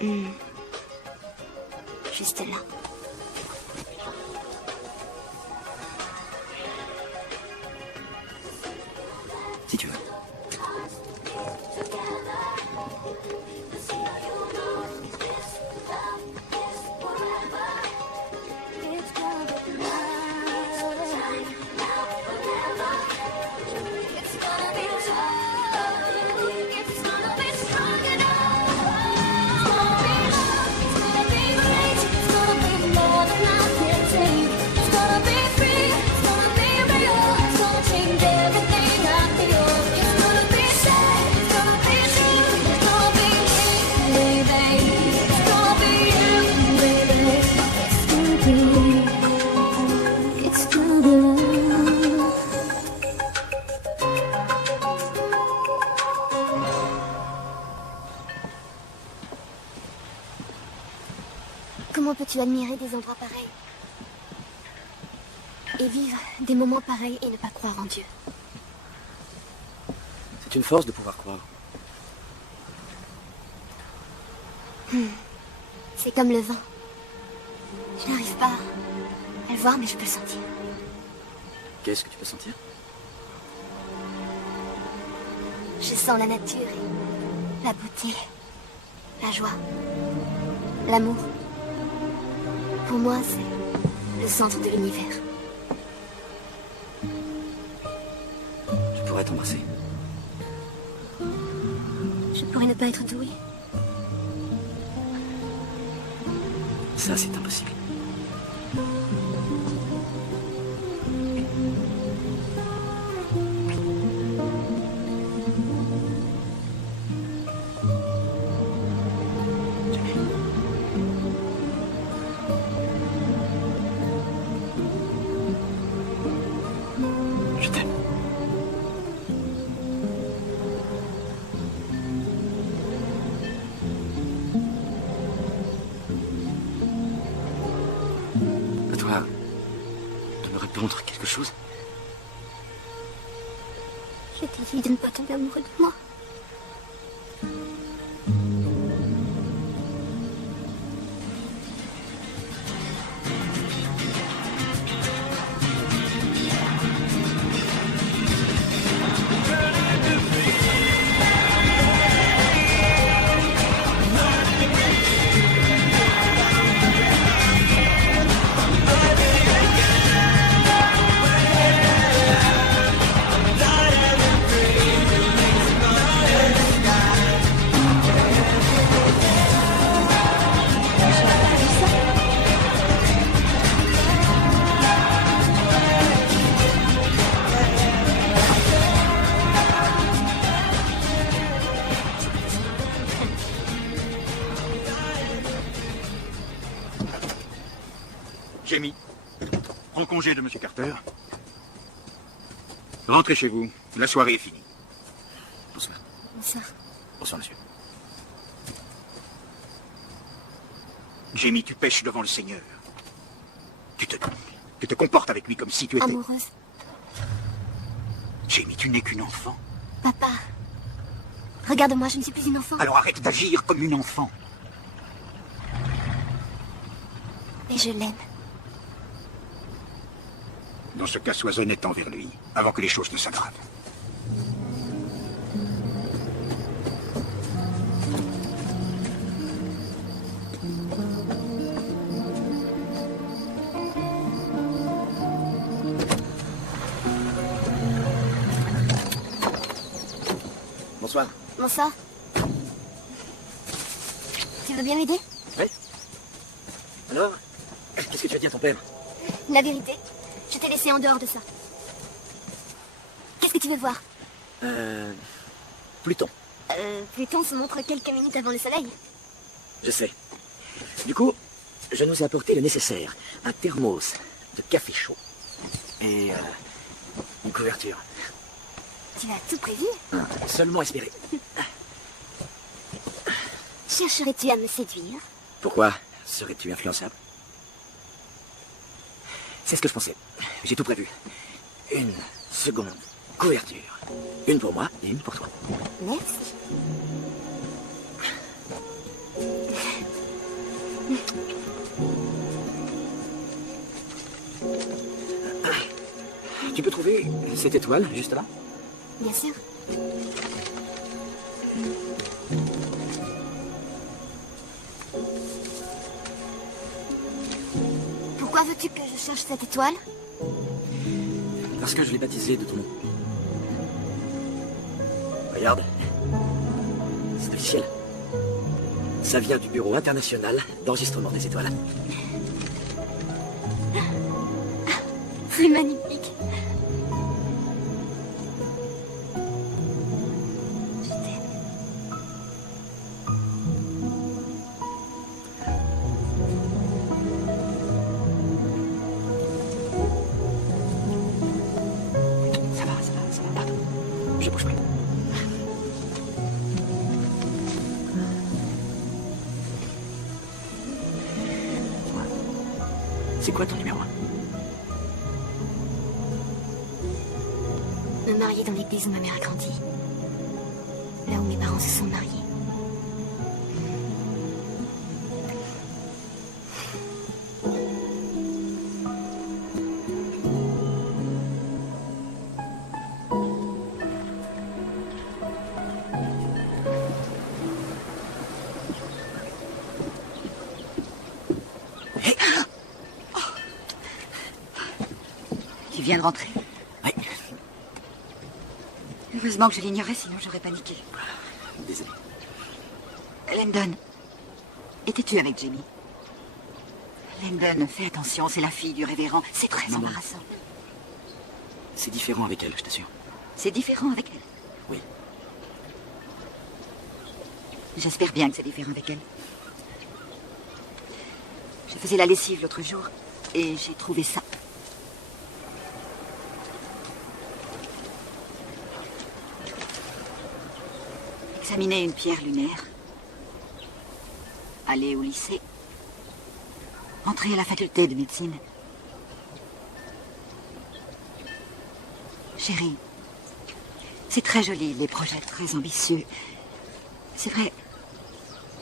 veux? Juste là. Si tu veux. Comment peux-tu admirer des endroits pareils? Et vivre des moments pareils et ne pas croire en Dieu? C'est une force de pouvoir croire. C'est comme le vent. Je n'arrive pas à le voir, mais je peux le sentir. Qu'est-ce que tu peux sentir? Je sens la nature et la beauté, la joie, l'amour. Pour moi, c'est le centre de l'univers. Je pourrais t'embrasser. Je pourrais ne pas être douée. Ça, c'est impossible. Je t'aime. À toi de me répondre quelque chose. Je te dis de ne pas tomber amoureux de moi. Jamie, prends congé de M. Carter. Rentrez chez vous. La soirée est finie. Bonsoir. Bonsoir. Bonsoir, monsieur. Jamie, tu pêches devant le Seigneur. Tu te comportes avec lui comme si tu étais... Amoureuse. Jamie, tu n'es qu'une enfant. Papa. Regarde-moi, je ne suis plus une enfant. Alors arrête d'agir comme une enfant. Mais je l'aime. Dans ce cas, sois honnête envers lui, avant que les choses ne s'aggravent. Bonsoir. Bonsoir. Tu veux bien m'aider? Oui. Alors, qu'est-ce que tu as dit à ton père? La vérité, je t'ai laissé en dehors de ça. Qu'est-ce que tu veux voir? Pluton. Pluton se montre quelques minutes avant le soleil. Je sais. Du coup, je nous ai apporté le nécessaire. Un thermos de café chaud. Et une couverture. Tu as tout prévu? Seulement espérer. Chercherais-tu à me séduire? Pourquoi serais-tu influençable? C'est ce que je pensais. J'ai tout prévu. Une seconde couverture. Une pour moi et une pour toi. Merci. Tu peux trouver cette étoile juste là? Bien sûr. Pourquoi veux-tu que je cherche cette étoile? Parce que je l'ai baptisée de ton nom. Regarde. C'est officiel. Ça vient du Bureau international d'enregistrement des étoiles. C'est magnifique. Je t'aime. Ça va, pardon. Je bouge pas. C'est quoi ton numéro 1? Me marier dans l'église où ma mère a grandi. Là où mes parents se sont mariés. Tu viens de rentrer? Oui. Heureusement que je l'ignorais, sinon j'aurais paniqué. Désolé. Langdon, étais-tu avec Jamie? Langdon, fais attention, c'est la fille du révérend. C'est très Non, non. embarrassant. C'est différent avec elle, je t'assure. C'est différent avec elle. Oui. J'espère bien que c'est différent avec elle. Je faisais la lessive l'autre jour et j'ai trouvé ça. Examiner une pierre lunaire. Aller au lycée. Entrer à la faculté de médecine. Chérie, c'est très joli, les projets très ambitieux. C'est vrai,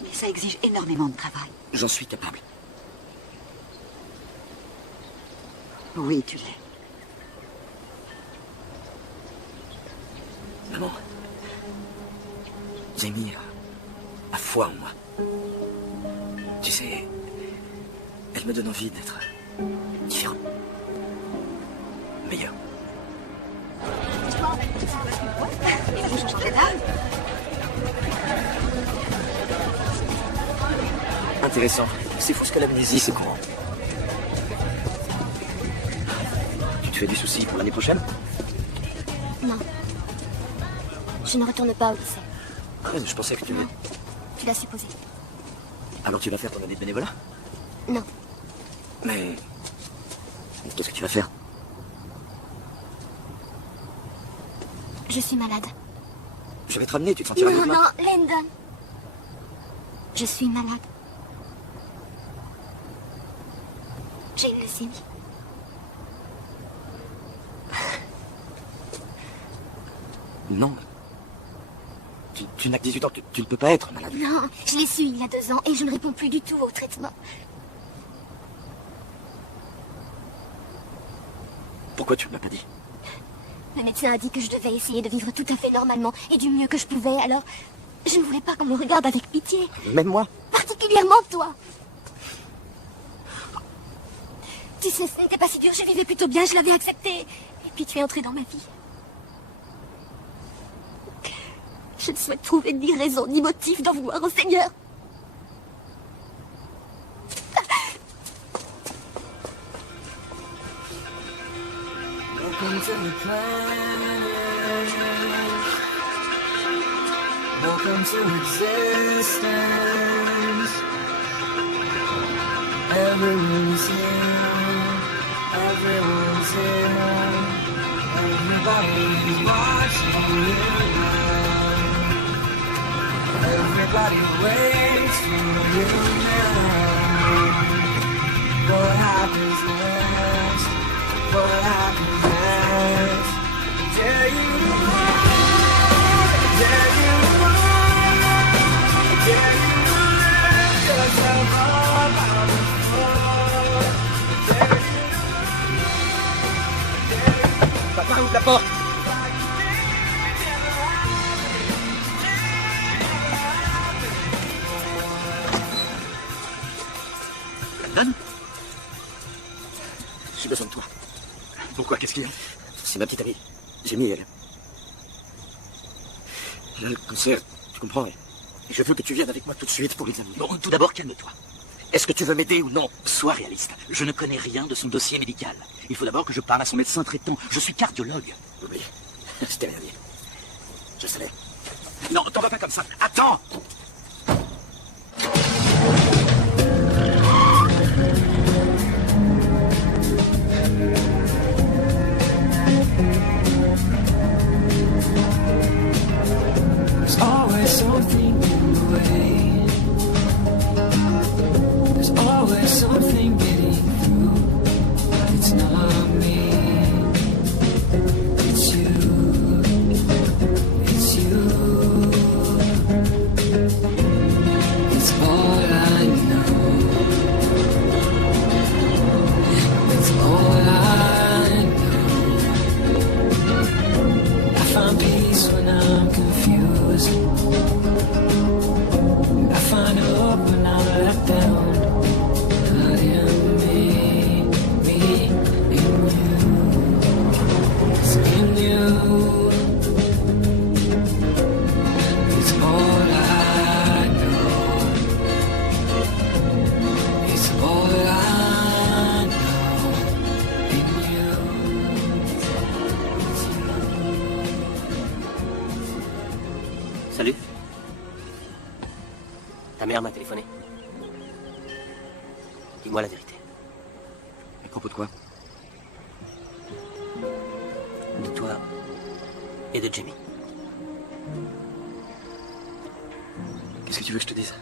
mais ça exige énormément de travail. J'en suis capable. Oui, tu l'es. Maman, Jamie a foi en moi. Tu sais, elle me donne envie d'être différent. Meilleur. Intéressant. C'est fou ce que l'amnésie, c'est courant. Tu te fais du souci pour l'année prochaine? Non. Je ne retourne pas au lycée. Ah, mais je pensais que tu... Tu l'as supposé. Alors tu vas faire ton année de bénévolat? Non. Mais Qu'est-ce que tu vas faire? Je suis malade. Je vais te ramener, tu te sentiras mieux Non, demain. non, Landon. Je suis malade. J'ai une leucémie. Non. Tu n'as que 18 ans, tu ne peux pas être malade. Non, je l'ai su il y a 2 ans et je ne réponds plus du tout au traitement. Pourquoi tu ne m'as pas dit? Le médecin a dit que je devais essayer de vivre tout à fait normalement et du mieux que je pouvais, alors je ne voulais pas qu'on me regarde avec pitié. Même moi? Particulièrement toi. Tu sais, ce n'était pas si dur, je vivais plutôt bien, je l'avais accepté. Et puis tu es entré dans ma vie. Je ne souhaite trouver ni raison ni motif d'en vouloir au Seigneur. Welcome to the planet. Welcome to existence. Everyone's here. Everyone's here. Everybody's watching you now. Everybody waits for you now. What happens next? What happens next? Dare you dare you dare you lift yourself up out of the floor? Papa, ouvre la porte. Landon? J'ai besoin de toi. Pourquoi? Qu'est-ce qu'il y a? C'est ma petite amie. Jamie, elle a le cancer, tu comprends? Et je veux que tu viennes avec moi tout de suite pour l'examiner. Bon, tout d'abord, calme-toi. Est-ce que tu veux m'aider ou non? Sois réaliste. Je ne connais rien de son dossier médical. Il faut d'abord que je parle à son médecin traitant. Je suis cardiologue. Oui, c'était rien dit. Je savais. Non, t'en vas pas comme ça. Attends! There's always something in the way. There's always something getting through. It's not me. It's you. It's you. It's all I know. It's all I know. I find peace when I'm confused. I find hope when I'm let down. Not in me, me, in you. It's in you. It's all I know. It's all I know. In you. It's Salut. Ta mère m'a téléphoné. Dis-moi la vérité. À propos de quoi? De toi et de Jamie. Qu'est-ce que tu veux que je te dise?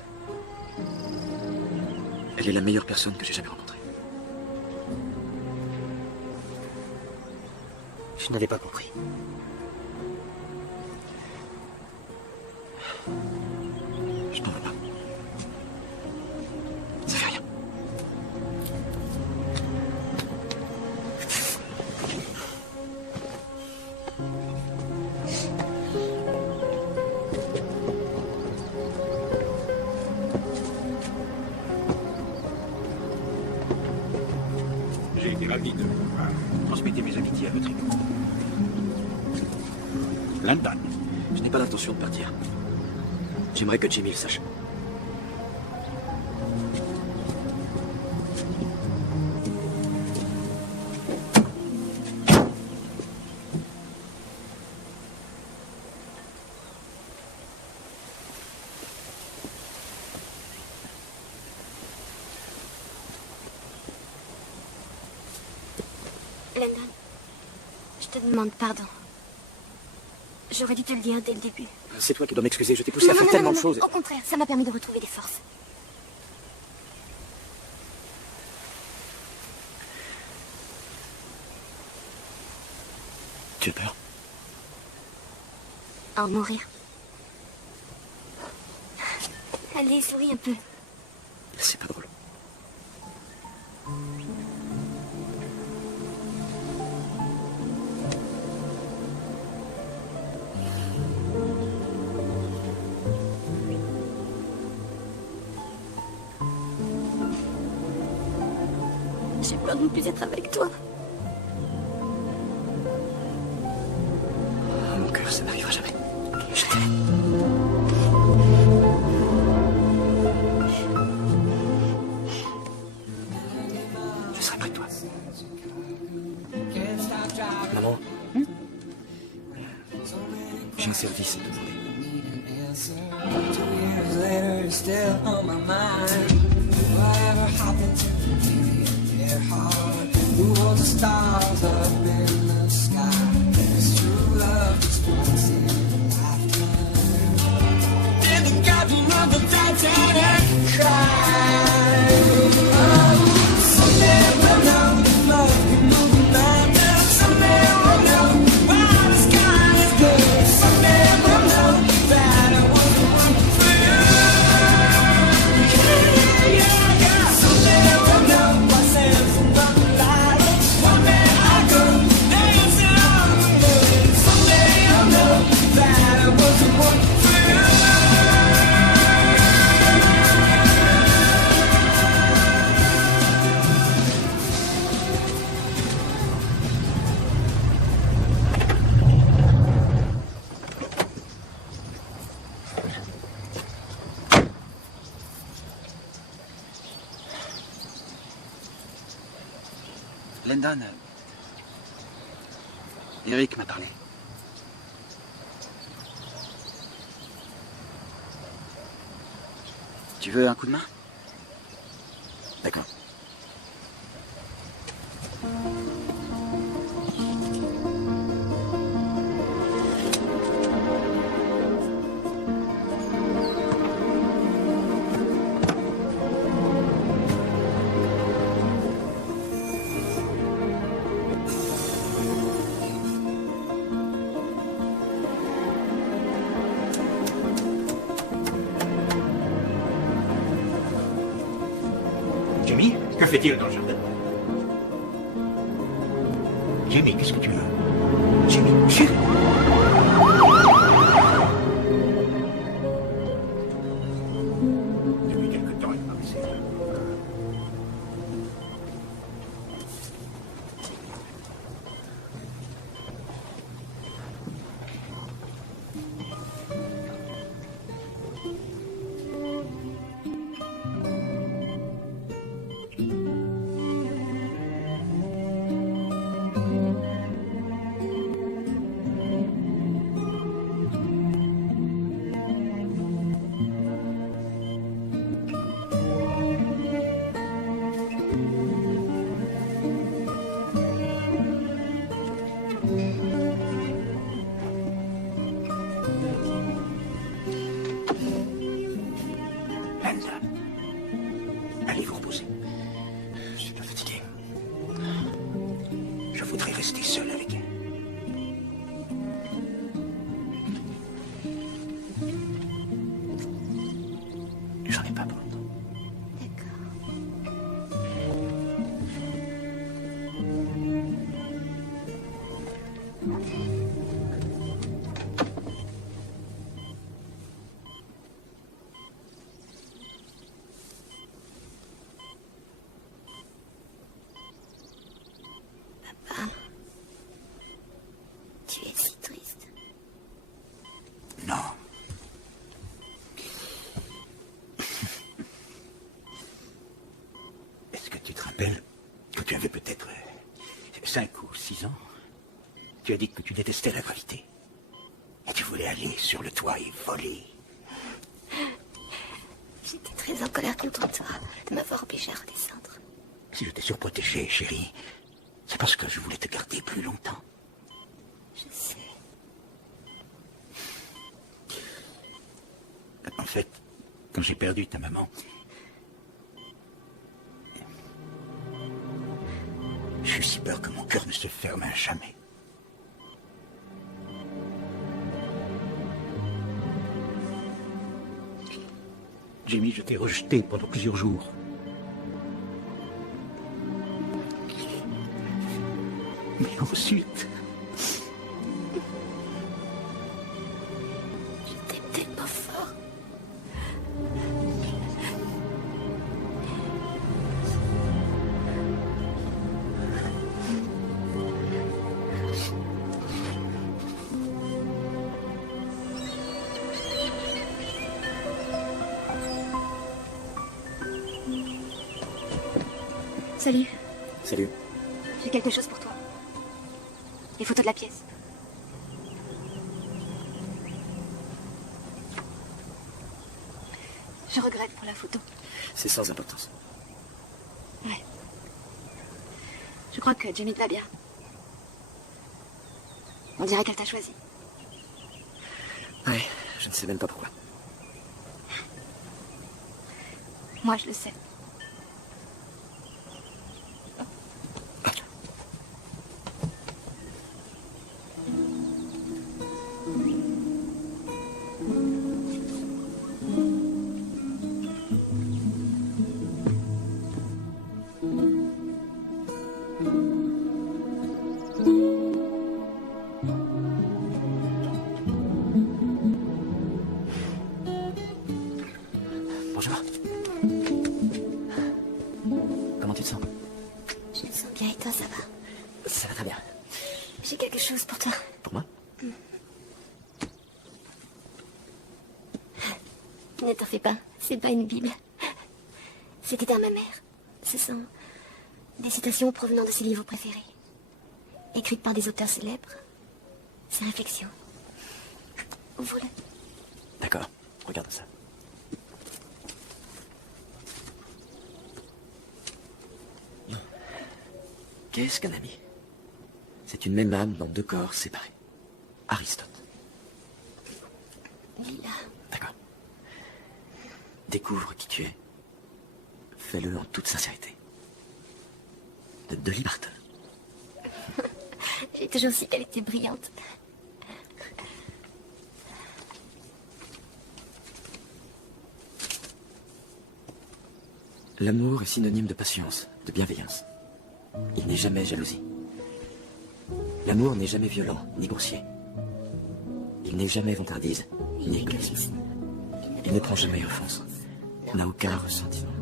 Elle est la meilleure personne que j'ai jamais rencontrée. Je n'avais pas compris. Je t'en veux pas. Ça fait rien. J'ai été ravi de vous voir. Transmettez mes amitiés à votre équipe. Landon. Je n'ai pas l'intention de partir. J'aimerais que Jamie le sache. Lennon, je te demande pardon. J'aurais dû te le dire dès le début. C'est toi qui dois m'excuser, je t'ai poussé à faire tellement de choses. Au contraire, ça m'a permis de retrouver des forces. Tu as peur? En mourir. Allez, souris un peu. C'est pas drôle. J'ai peur de ne plus être avec toi. Mon cœur, ça n'arrivera jamais. Je t'aime. Je serai près de toi. Maman, j'ai un service à te demander. 2 years later, it's still on my mind. Whatever happened to the dear heart? Who holds the stars up in the sky? There's true love just once in a lifetime. In the captain of the Titanic cry. Someday we'll know that love can move a mountain. Someday we'll know why the sky is blue. Someday we'll know that I was the one for you. Yeah, yeah, yeah. Someday we'll know why Samson got the light. One day I go dancing on the moon. Someday I'll know that I was the one for you. Lennon, Eric m'a parlé. Tu veux un coup de main? D'accord. Jamie, que fait-il dans le jardin? Jamie, qu'est-ce que tu as? Jamie, chérie. Depuis quelque temps, il m'a laissé. Linda, allez vous reposer. Je suis pas fatigué. Je voudrais rester seul avec elle. J'en ai pas pour longtemps. Tu es si triste. Non. Est-ce que tu te rappelles que tu avais peut-être 5 ou 6 ans? Tu as dit que tu détestais la gravité. Et tu voulais aller sur le toit et voler. J'étais très en colère contre toi de m'avoir obligé à redescendre. Si je t'ai surprotégé, chérie, C'est parce que je voulais te garder plus longtemps. Je sais. En fait, quand j'ai perdu ta maman, j'ai eu si peur que mon cœur ne se ferme à jamais. Jamie, je t'ai rejeté pendant plusieurs jours. Mais ensuite... Je t'aime tellement fort. Salut, Salut. j'ai quelque chose pour toi. Les photos de la pièce. Je regrette pour la photo. C'est sans importance. Ouais. Je crois que Jamie te va bien. On dirait qu'elle t'a choisi. Ouais, je ne sais même pas pourquoi. Moi, je le sais. Bonjour. Comment tu te sens? Je me sens bien et toi, ça va? Ça va très bien. J'ai quelque chose pour toi. Pour moi? Ne t'en fais pas, c'est pas une Bible. C'était à ma mère. Ce sont des citations provenant de ses livres préférés. Écrites par des auteurs célèbres. Ses réflexions. Ouvre-le. D'accord, regarde ça. Qu'est-ce qu'un ami? C'est une même âme dans deux corps séparés. Aristote. Lila. D'accord. Découvre qui tu es. Fais-le en toute sincérité. De Dolly Parton. J'ai toujours su qu'elle était brillante. L'amour est synonyme de patience, de bienveillance. Il n'est jamais jalousie. L'amour n'est jamais violent, ni grossier. Il n'est jamais vantardise, ni égoïste. Il ne prend jamais offense, n'a aucun ressentiment.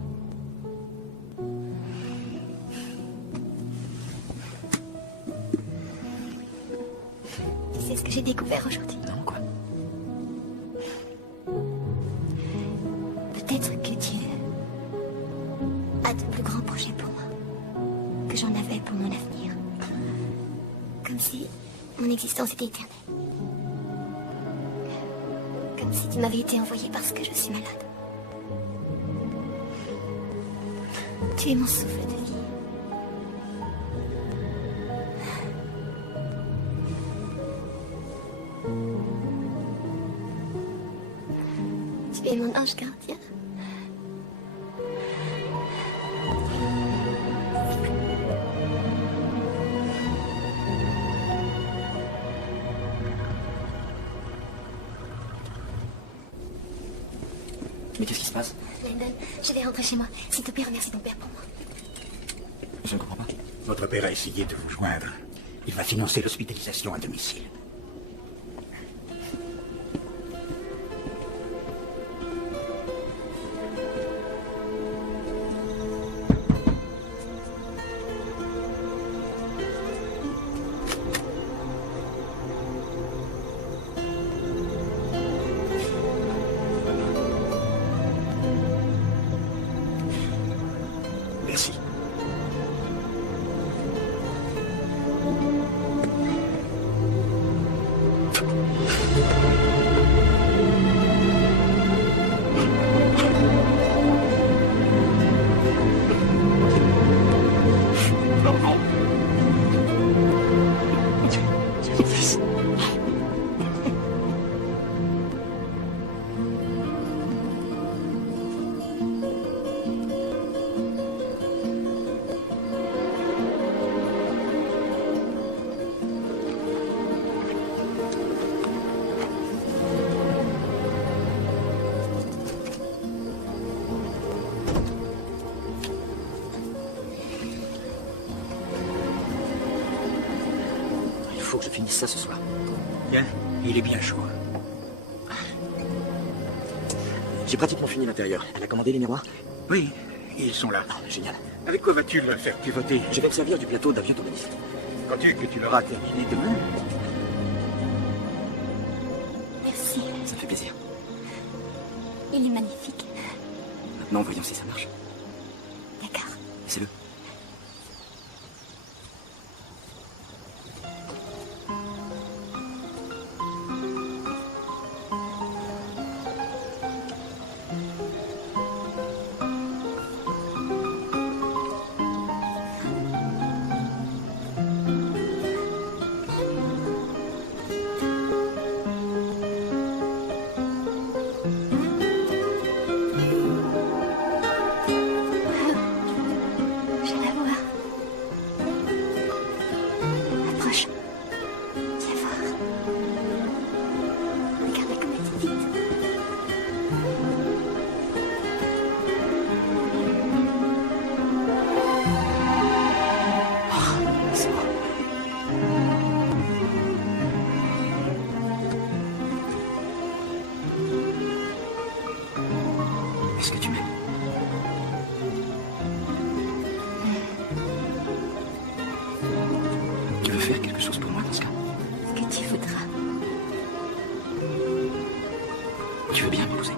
Tu sais ce que j'ai découvert aujourd'hui? Non, quoi? Peut-être que Dieu a de plus grands projets pour moi que j'en avais pour mon avenir. Comme si mon existence était éternelle. Comme si tu m'avais été envoyé parce que je suis malade. Tu es mon souffle de vie. Tu es mon ange gardien. Mais qu'est-ce qui se passe? Landon, je vais rentrer chez moi. S'il te plaît, remercie ton père pour moi. Je ne comprends pas. Votre père a essayé de vous joindre. Il va financer l'hospitalisation à domicile. Merci. Non, non. faut que je finisse ça ce soir. Bien, il est bien chaud. J'ai pratiquement fini l'intérieur. Elle a commandé les miroirs? Oui, ils sont là. Ah, génial. Avec quoi vas-tu le faire pivoter? Je vais me servir du plateau d'un vieux touriste. Crois-tu que tu l'auras terminé demain? Merci. Ça me fait plaisir. Il est magnifique. Maintenant, voyons si ça marche. D'accord. Laissez-le. Je la vois. Approche. Viens voir. Regardez comme elle est vite. C'est moi. Est-ce que tu m'aimes? Tu veux faire quelque chose pour moi dans ce cas? Ce que tu voudras. Tu veux bien m'épouser?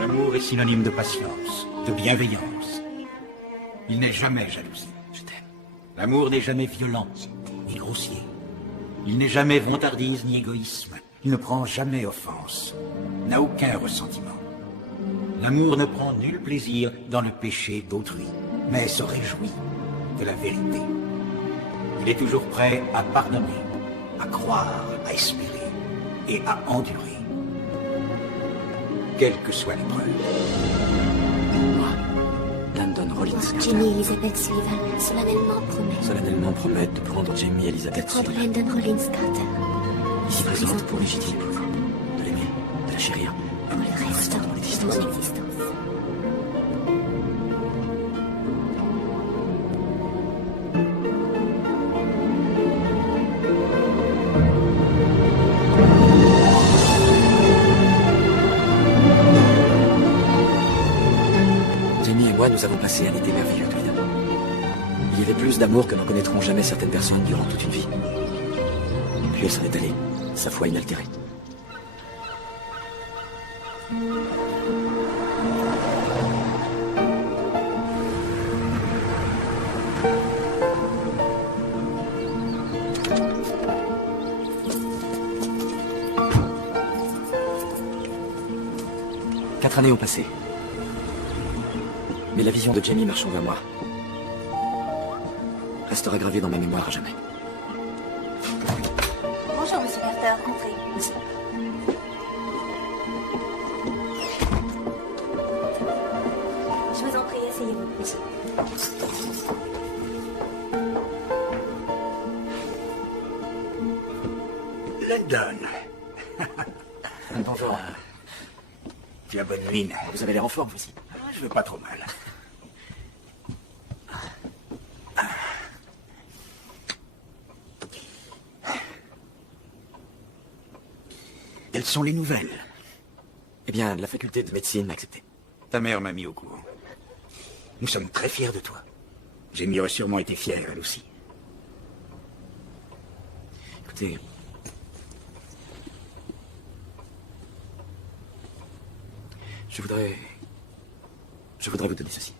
L'amour est synonyme de patience, de bienveillance. Il n'est jamais jalousie. Je t'aime. L'amour n'est jamais violent, ni grossier. Il n'est jamais vantardise ni égoïsme. Il ne prend jamais offense, n'a aucun ressentiment. L'amour ne prend nul plaisir dans le péché d'autrui, mais se réjouit de la vérité. Il est toujours prêt à pardonner, à croire, à espérer et à endurer. Quelle que soit l'épreuve. Moi, Landon Rollins Carter, Jamie Elizabeth Sullivan solennellement promet solennellement promets de prendre Jamie Elizabeth prendre Sullivan, Landon Rollins Carter ici présente pour légitime épouse, de l'aimer, de la chérir, pour le restant dans de mon l'existence. existence. Jamie et moi, nous avons passé un été merveilleux tous les deux. Il y avait plus d'amour que n'en connaîtront jamais certaines personnes durant toute une vie. Puis elle s'en est allée, sa foi inaltérée. Quatre années ont passé. Mais la vision de Jamie marchant vers moi restera gravée dans ma mémoire à jamais. Bonjour, monsieur Carter. Entrez. Merci. Je vous en prie, asseyez-vous. Merci. Landon, Bonjour. tu as bonne mine. Vous avez l'air en forme, vous aussi. Je vais pas trop mal. Quelles sont les nouvelles? Eh bien, la faculté de médecine m'a accepté. Ta mère m'a mis au courant. Nous sommes très fiers de toi. Jamie aurait sûrement été fière, elle aussi. Écoutez... Je voudrais vous donner ceci.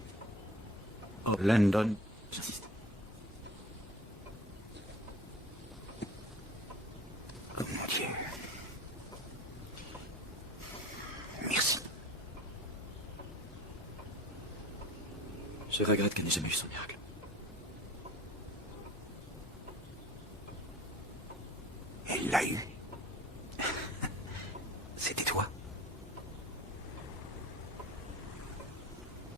Oh, Landon. J'insiste. Oh mon Dieu. Merci. Je regrette qu'elle n'ait jamais eu son miracle. Elle l'a eu.